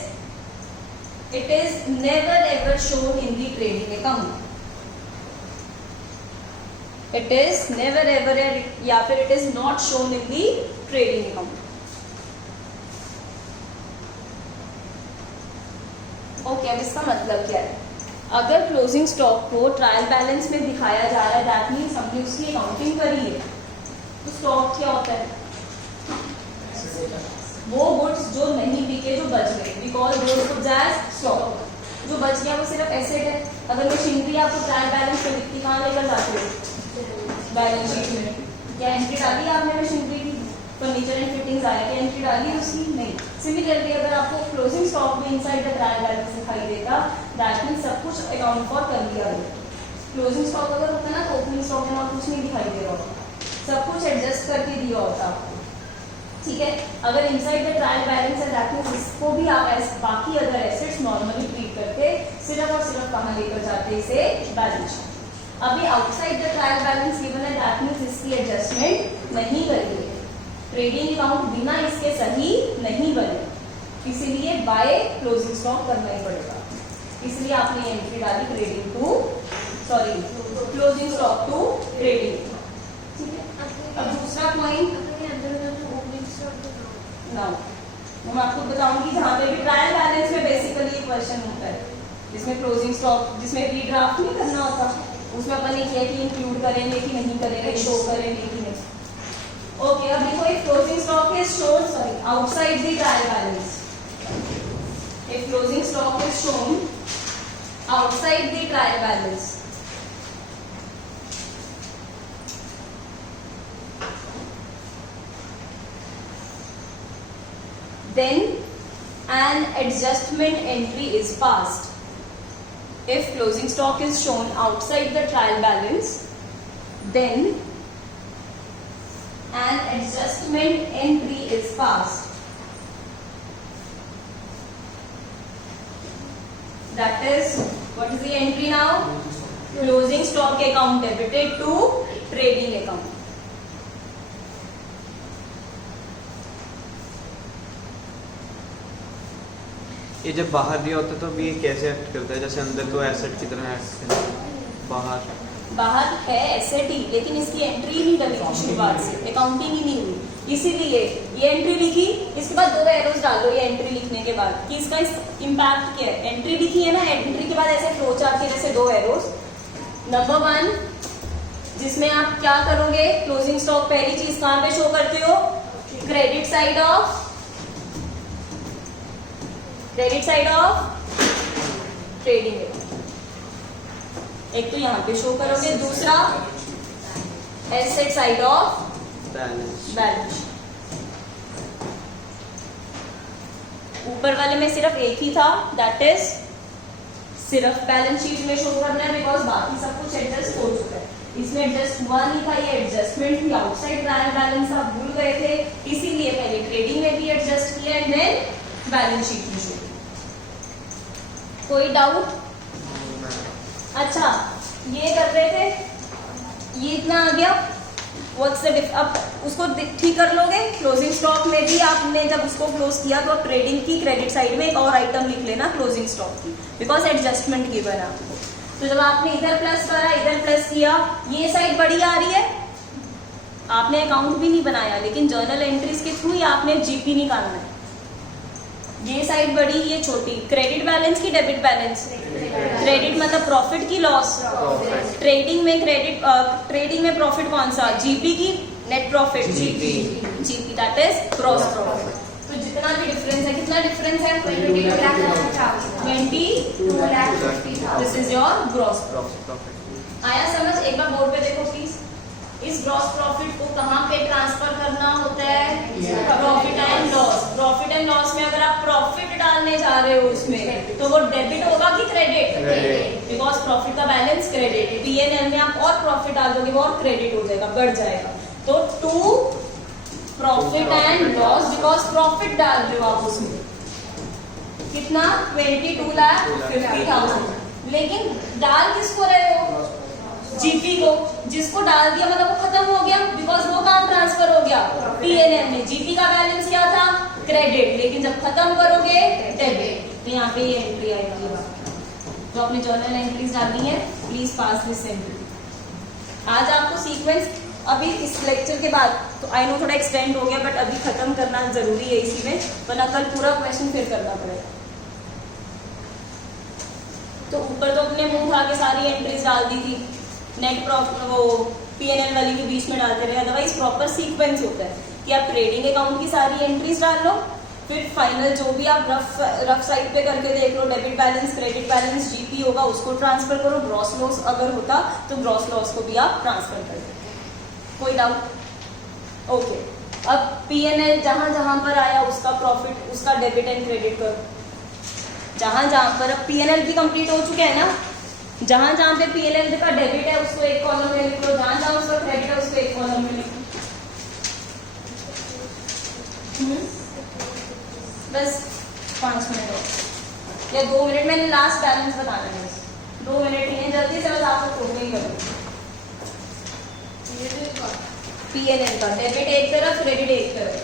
it is never ever shown in the trading account. It is never ever या फिर it is not shown in the trading account. Okay, अब इसका मतलब क्या है? अगर closing stock को trial balance में दिखाया जा रहा है दैट मीन्स हमने उसकी अकाउंटिंग करी है। तो स्टॉक क्या होता है? वो गुड्स जो नहीं बिके, जो बच गए, because those goods as stock. जो बच गया वो सिर्फ एसेट है। अगर मैं शिनरी आपको ट्रायल बैलेंस पे दिखती कहाँ लेकर जाते हो? बैलेंस शीट में। क्या एंट्री डाली आपने मशीनरी की? फर्नीचर एंड फिटिंग्स आया, क्या एंट्री डाली उसकी? नहीं। सिमिलरली अगर आपको क्लोजिंग स्टॉक में इनसाइड द ट्रायल बैलेंस दिखाई देगा, दैट मींस सब कुछ अकाउंट फॉर कर लिया गया। क्लोजिंग स्टॉक अगर होता ना तो ओपनिंग स्टॉक में कुछ नहीं दिखाई दे रहा होता, सब कुछ एडजस्ट करके दिया होता आपको, ठीक है। अगर इनसाइड द ट्रायल बैलेंस है दैट मींस इसको भी आप बाकी अदर एसेट्स नॉर्मली ट्रीट करते, सिर्फ और सिर्फ कहाँ लेकर जाते इसे? Balance sheet. अभी outside the trial balance given है दैट मींस इसकी एडजस्टमेंट नहीं करेंगे। ट्रेडिंग अकाउंट बिना इसके सही नहीं बने, इसीलिए बाय क्लोजिंग स्टॉक करना ही पड़ेगा। इसलिए आपने एंट्री डाली क्लोजिंग स्टॉक टू ट्रेडिंग, ठीक है। अब दूसरा पॉइंट नाउ मैं आपको बताऊंगी जहाँ पे भी ट्रायल बैलेंस में बेसिकली क्वेश्चन होता है, जिसमें क्लोजिंग स्टॉक, जिसमें रीड्राफ्ट नहीं करना होता, उसमें अपन ये किया कि इंक्लूड करेंगे कि नहीं करेंगे, शो करेंगे कि नहीं। ओके, अब देखो if closing stock is shown outside the trial balance, if closing stock is shown outside the trial balance, then an adjustment entry is passed. If closing stock is shown outside the trial balance, then an adjustment entry is passed. That is, what is the entry now? Closing stock account debited to trading account. ये जब बाहर नहीं होता तो भी ये कैसे act करता है? जैसे अंदर तो एसेट की तरह एक्ट करता है, बाहर है एसेट ही, लेकिन इसकी एंट्री नहीं डली थी शुरुआत से, अकाउंटिंग ही नहीं हुई, इसीलिए ये एंट्री लिखी। इसके बाद 2 एरोज डाल दो ये एंट्री लिखने के बाद कि इसका इम्पैक्ट क्या है। एंट्री लिखी है ना, एंट्री के बाद ऐसे फ्लो चार्ट के जैसे 2 एरोज। नंबर 1 जिसमें आप क्या करोगे, क्लोजिंग स्टॉक पहली चीज कहाँ पे शो करते हो? Credit side of trading account, एक तो यहाँ पे शो करोगे, दूसरा एसेट साइड ऑफ बैलेंस। ऊपर वाले में सिर्फ एक ही था, दैट इज सिर्फ बैलेंस शीट में शो करना है, बिकॉज बाकी सब कुछ एडजस्ट हो चुका है। इसमें एडजस्ट हुआ नहीं था, ये एडजस्टमेंट थी आउटसाइड ट्रायल बैलेंस, आप भूल गए थे, इसीलिए पहले ट्रेडिंग में भी एडजस्ट किया एंड देन बैलेंस शीट में शो। कोई डाउट? अच्छा, ये कर रहे थे, ये इतना आ गया, व्हाट्स द डिफरेंस? अब उसको ठीक कर लोगे। क्लोजिंग स्टॉक में भी आपने जब उसको क्लोज किया तो आप ट्रेडिंग की क्रेडिट साइड में एक और आइटम लिख लेना क्लोजिंग स्टॉक की, बिकॉज एडजस्टमेंट गिवन आपको। तो जब आपने इधर प्लस करा, इधर प्लस किया, ये साइड बड़ी आ रही है, आपने अकाउंट भी नहीं बनाया, लेकिन जर्नल एंट्रीज के थ्रू ही आपने जीपी निकालना है। ये साइड बड़ी, ये छोटी। क्रेडिट बैलेंस की डेबिट बैलेंस? क्रेडिट मतलब प्रॉफिट की लॉस। ट्रेडिंग में प्रॉफिट कौन सा? जीपी की net profit? GP that is gross profit. तो जितना भी डिफरेंस है, कितना डिफरेंस है? 22 lakh. This is your gross profit. आया समझ? एक बार बोर्ड पे देखो प्लीज। इस ग्रॉस प्रॉफिट को कहाँ पे ट्रांसफर करना होता है? Profit and loss. Profit and loss में अगर आप प्रॉफिट डालने जा रहे हो उसमें, तो वो डेबिट होगा कि क्रेडिट? बिकॉज प्रॉफिट का बैलेंस क्रेडिट। पीएनएल में आप और प्रॉफिट डाल दोगे वो और क्रेडिट हो जाएगा, बढ़ जाएगा। तो to profit and loss, because profit डाल रहे हो आप उसमें। कितना? 22,50,000। लेकिन डाल किसको रहे हो? जीपी को। जिसको डाल दिया मतलब वो खत्म हो गया, बिकॉज वो काम ट्रांसफर हो गया पीएनएल में। जीपी का बैलेंस क्या था? क्रेडिट। लेकिन जब खत्म करोगे डेबिट, तो यहाँ पे ये एंट्री आएगी। तो अपनी जर्नल एंट्रीज डालनी है, प्लीज पास दिस एंट्री। आज आपको सीक्वेंस अभी इस लेक्चर के बाद, तो आई नो थोड़ा एक्सटेंड हो गया, बट अभी खत्म करना जरूरी है इसी में, वरना कल पूरा क्वेश्चन फिर करना पड़ेगा। तो ऊपर तो अपने मुंह उठा के सारी एंट्रीज डाल दी थी, नेट प्रॉफिट वो पीएनएल वाली के बीच में डालते रहे। अदरवाइज प्रॉपर सीक्वेंस होता है कि आप ट्रेडिंग अकाउंट की सारी एंट्रीज डाल लो, फिर फाइनल जो भी आप रफ साइड पे करके देख लो, debit balance, credit balance, GP होगा उसको ट्रांसफर करो, ग्रॉस लॉस अगर होता तो ग्रॉस लॉस को भी आप ट्रांसफर कर देते। कोई डाउट? ओके, अब पीएनएल जहां जहां पर आया उसका प्रॉफिट, उसका डेबिट एंड क्रेडिट करो। जहां जहां पर अब पीएनएल भी कंप्लीट हो चुका है ना, जहां जहां पे पीएनएल का डेबिट है उसको एक कॉलम में लिख लो, जहां जहां उसका क्रेडिट है उसको एक कॉलम में लिख लो। बस 5 मिनट और या 2 मिनट, मैंने लास्ट बैलेंस बताना है, 2 मिनट ही है, जल्दी से बस आप लोग टोटल करो। पीएनएल का डेबिट एक तरफ, क्रेडिट एक तरफ।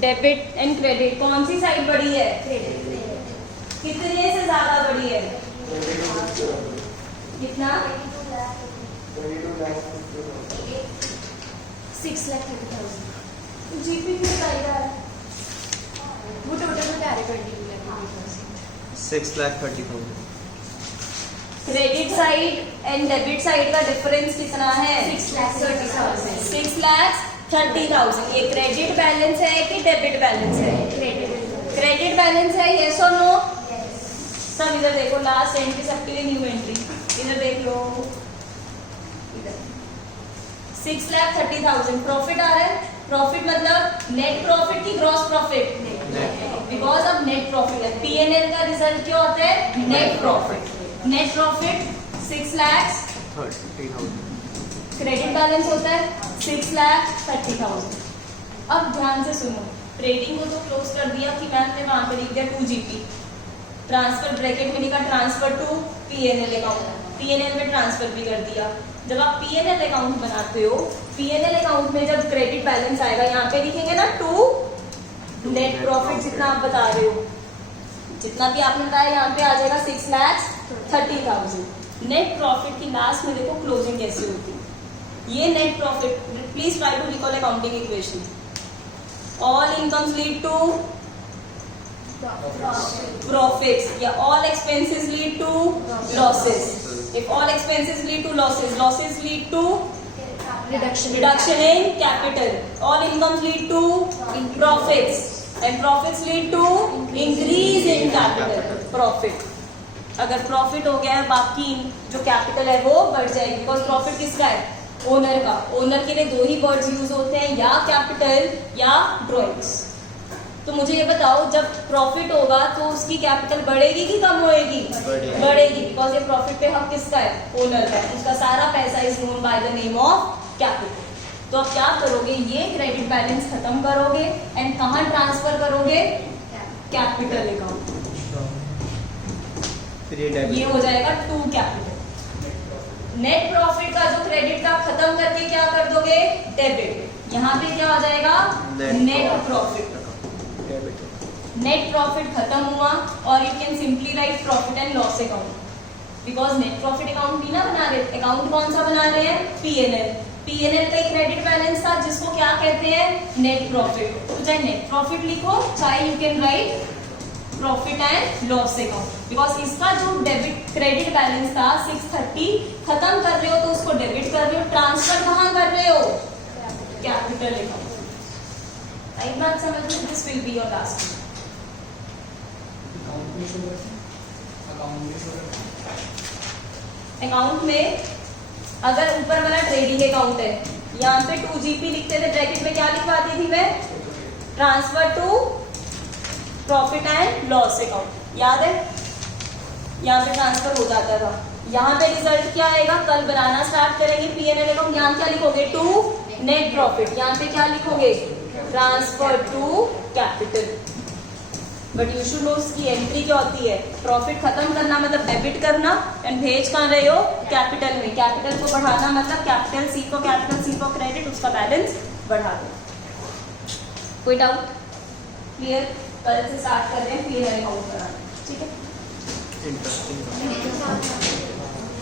डेबिट एंड क्रेडिट कौन सी साइड बड़ी है? कितने से ज्यादा बड़ी है? कितना? 6,30,000 जीपी कितना आएगा? वो टोटल में क्या है? 22,00,000 6,30,000। Credit side and debit side का डिफरेंस कितना है? 6,30,000 6,30,000। ये क्रेडिट बैलेंस है कि डेबिट बैलेंस है? क्रेडिट बैलेंस है, यस और नो? सब इधर देखो, लास्ट एंट्री सबके लिए न्यू एंट्री, इधर देख लो, इधर 6,30,000 प्रॉफिट आ रहा है। प्रॉफिट मतलब नेट प्रॉफिट की ग्रॉस प्रॉफिट? बिकॉज अब नेट प्रॉफिट है, पीएनएल का रिजल्ट क्या होता है? Net profit. Net profit 6,30,000, credit balance होता है 6,30,000। अब ध्यान से सुनो, ट्रेडिंग को तो क्लोज कर दिया कि मैम ने वहां पे लिख दिया 2GP, ट्रांसफर ब्रैकेट में लिखा transfer to PNL account, PNL में ट्रांसफर भी कर दिया। जब आप पीएनएल अकाउंट बनाते हो, पीएनएल अकाउंट में जब क्रेडिट बैलेंस आएगा यहाँ पे लिखेंगे ना टू नेट प्रॉफिट, जितना आप बता रहे हो, जितना भी आपने बताया यहाँ पे आ जाएगा 6,30,000। नेट प्रॉफिट की लास्ट में देखो क्लोजिंग कैसे होती है। ये net profit, please try to recall accounting equation. All incomes lead to profits या all expenses lead to losses. If all expenses lead to losses, losses lead to reduction in capital. All incomes lead to profits and profits lead to increase in capital. Profit, अगर profit हो गया है बाकी जो capital है वो बढ़ जाएगी, बिकॉज प्रॉफिट किसका है? ओनर का। ओनर के लिए दो ही वर्ड्स यूज होते हैं, या कैपिटल या ड्रॉइंग्स। तो मुझे ये बताओ, जब प्रॉफिट होगा तो उसकी कैपिटल बढ़ेगी कि कम होएगी? बढ़ेगी, बिकॉज ये प्रॉफिट पे हक किसका है? ओनर का। उसका सारा पैसा is known by the name of capital. तो अब क्या करोगे? ये क्रेडिट बैलेंस खत्म करोगे एंड कहाँ ट्रांसफर करोगे? Capital account. ये हो जाएगा टू कैपिटल। नेट प्रॉफिट का जो क्रेडिट का खत्म करके क्या कर दोगे? डेबिट। यहाँ पे क्या हो जाएगा? Net profit. नेट प्रॉफिट खत्म हुआ और you can simply write profit and loss account, because net profit account भी ना बना रहे। अकाउंट कौन सा बना रहे हैं? पीएनएल। पीएनएल का एक क्रेडिट बैलेंस था जिसको क्या कहते हैं? Net profit. तो चाहे नेट प्रॉफिट लिखो, चाहे you can write profit and loss account, because इसका जो डेबिट क्रेडिट बैलेंस था 630 खत्म कर रहे हो तो उसको डेबिट कर रहे हो, ट्रांसफर कहाँ कर रहे हो? Capital account. राइट बात समझ लो, this will be your last. Account में अगर ऊपर वाला ट्रेडिंग अकाउंट है, यहाँ पे 2GP लिखते थे, ब्रैकेट में क्या लिखवाती थी मैं? Transfer to profit and loss account. याद है? यहाँ पे ट्रांसफर हो जाता था। यहाँ पे रिजल्ट क्या आएगा? कल बनाना स्टार्ट करेंगे पीएनएल अकाउंट। यहाँ क्या लिखोगे? To net profit. यहाँ पे क्या लिखोगे? Transfer to capital. But you should know उसकी एंट्री क्या होती है? प्रॉफिट खत्म करना मतलब डेबिट करना, एंड भेज कहाँ रहे हो? कैपिटल में। कैपिटल को बढ़ाना मतलब कैपिटल सी को क्रेडिट, उसका बैलेंस बढ़ा दो। कोई डाउट? क्लियर? कल से स्टार्ट कर रहे हैं P&L अकाउंट बनाना, ठीक है? इंटरेस्टिंग मेरे साथ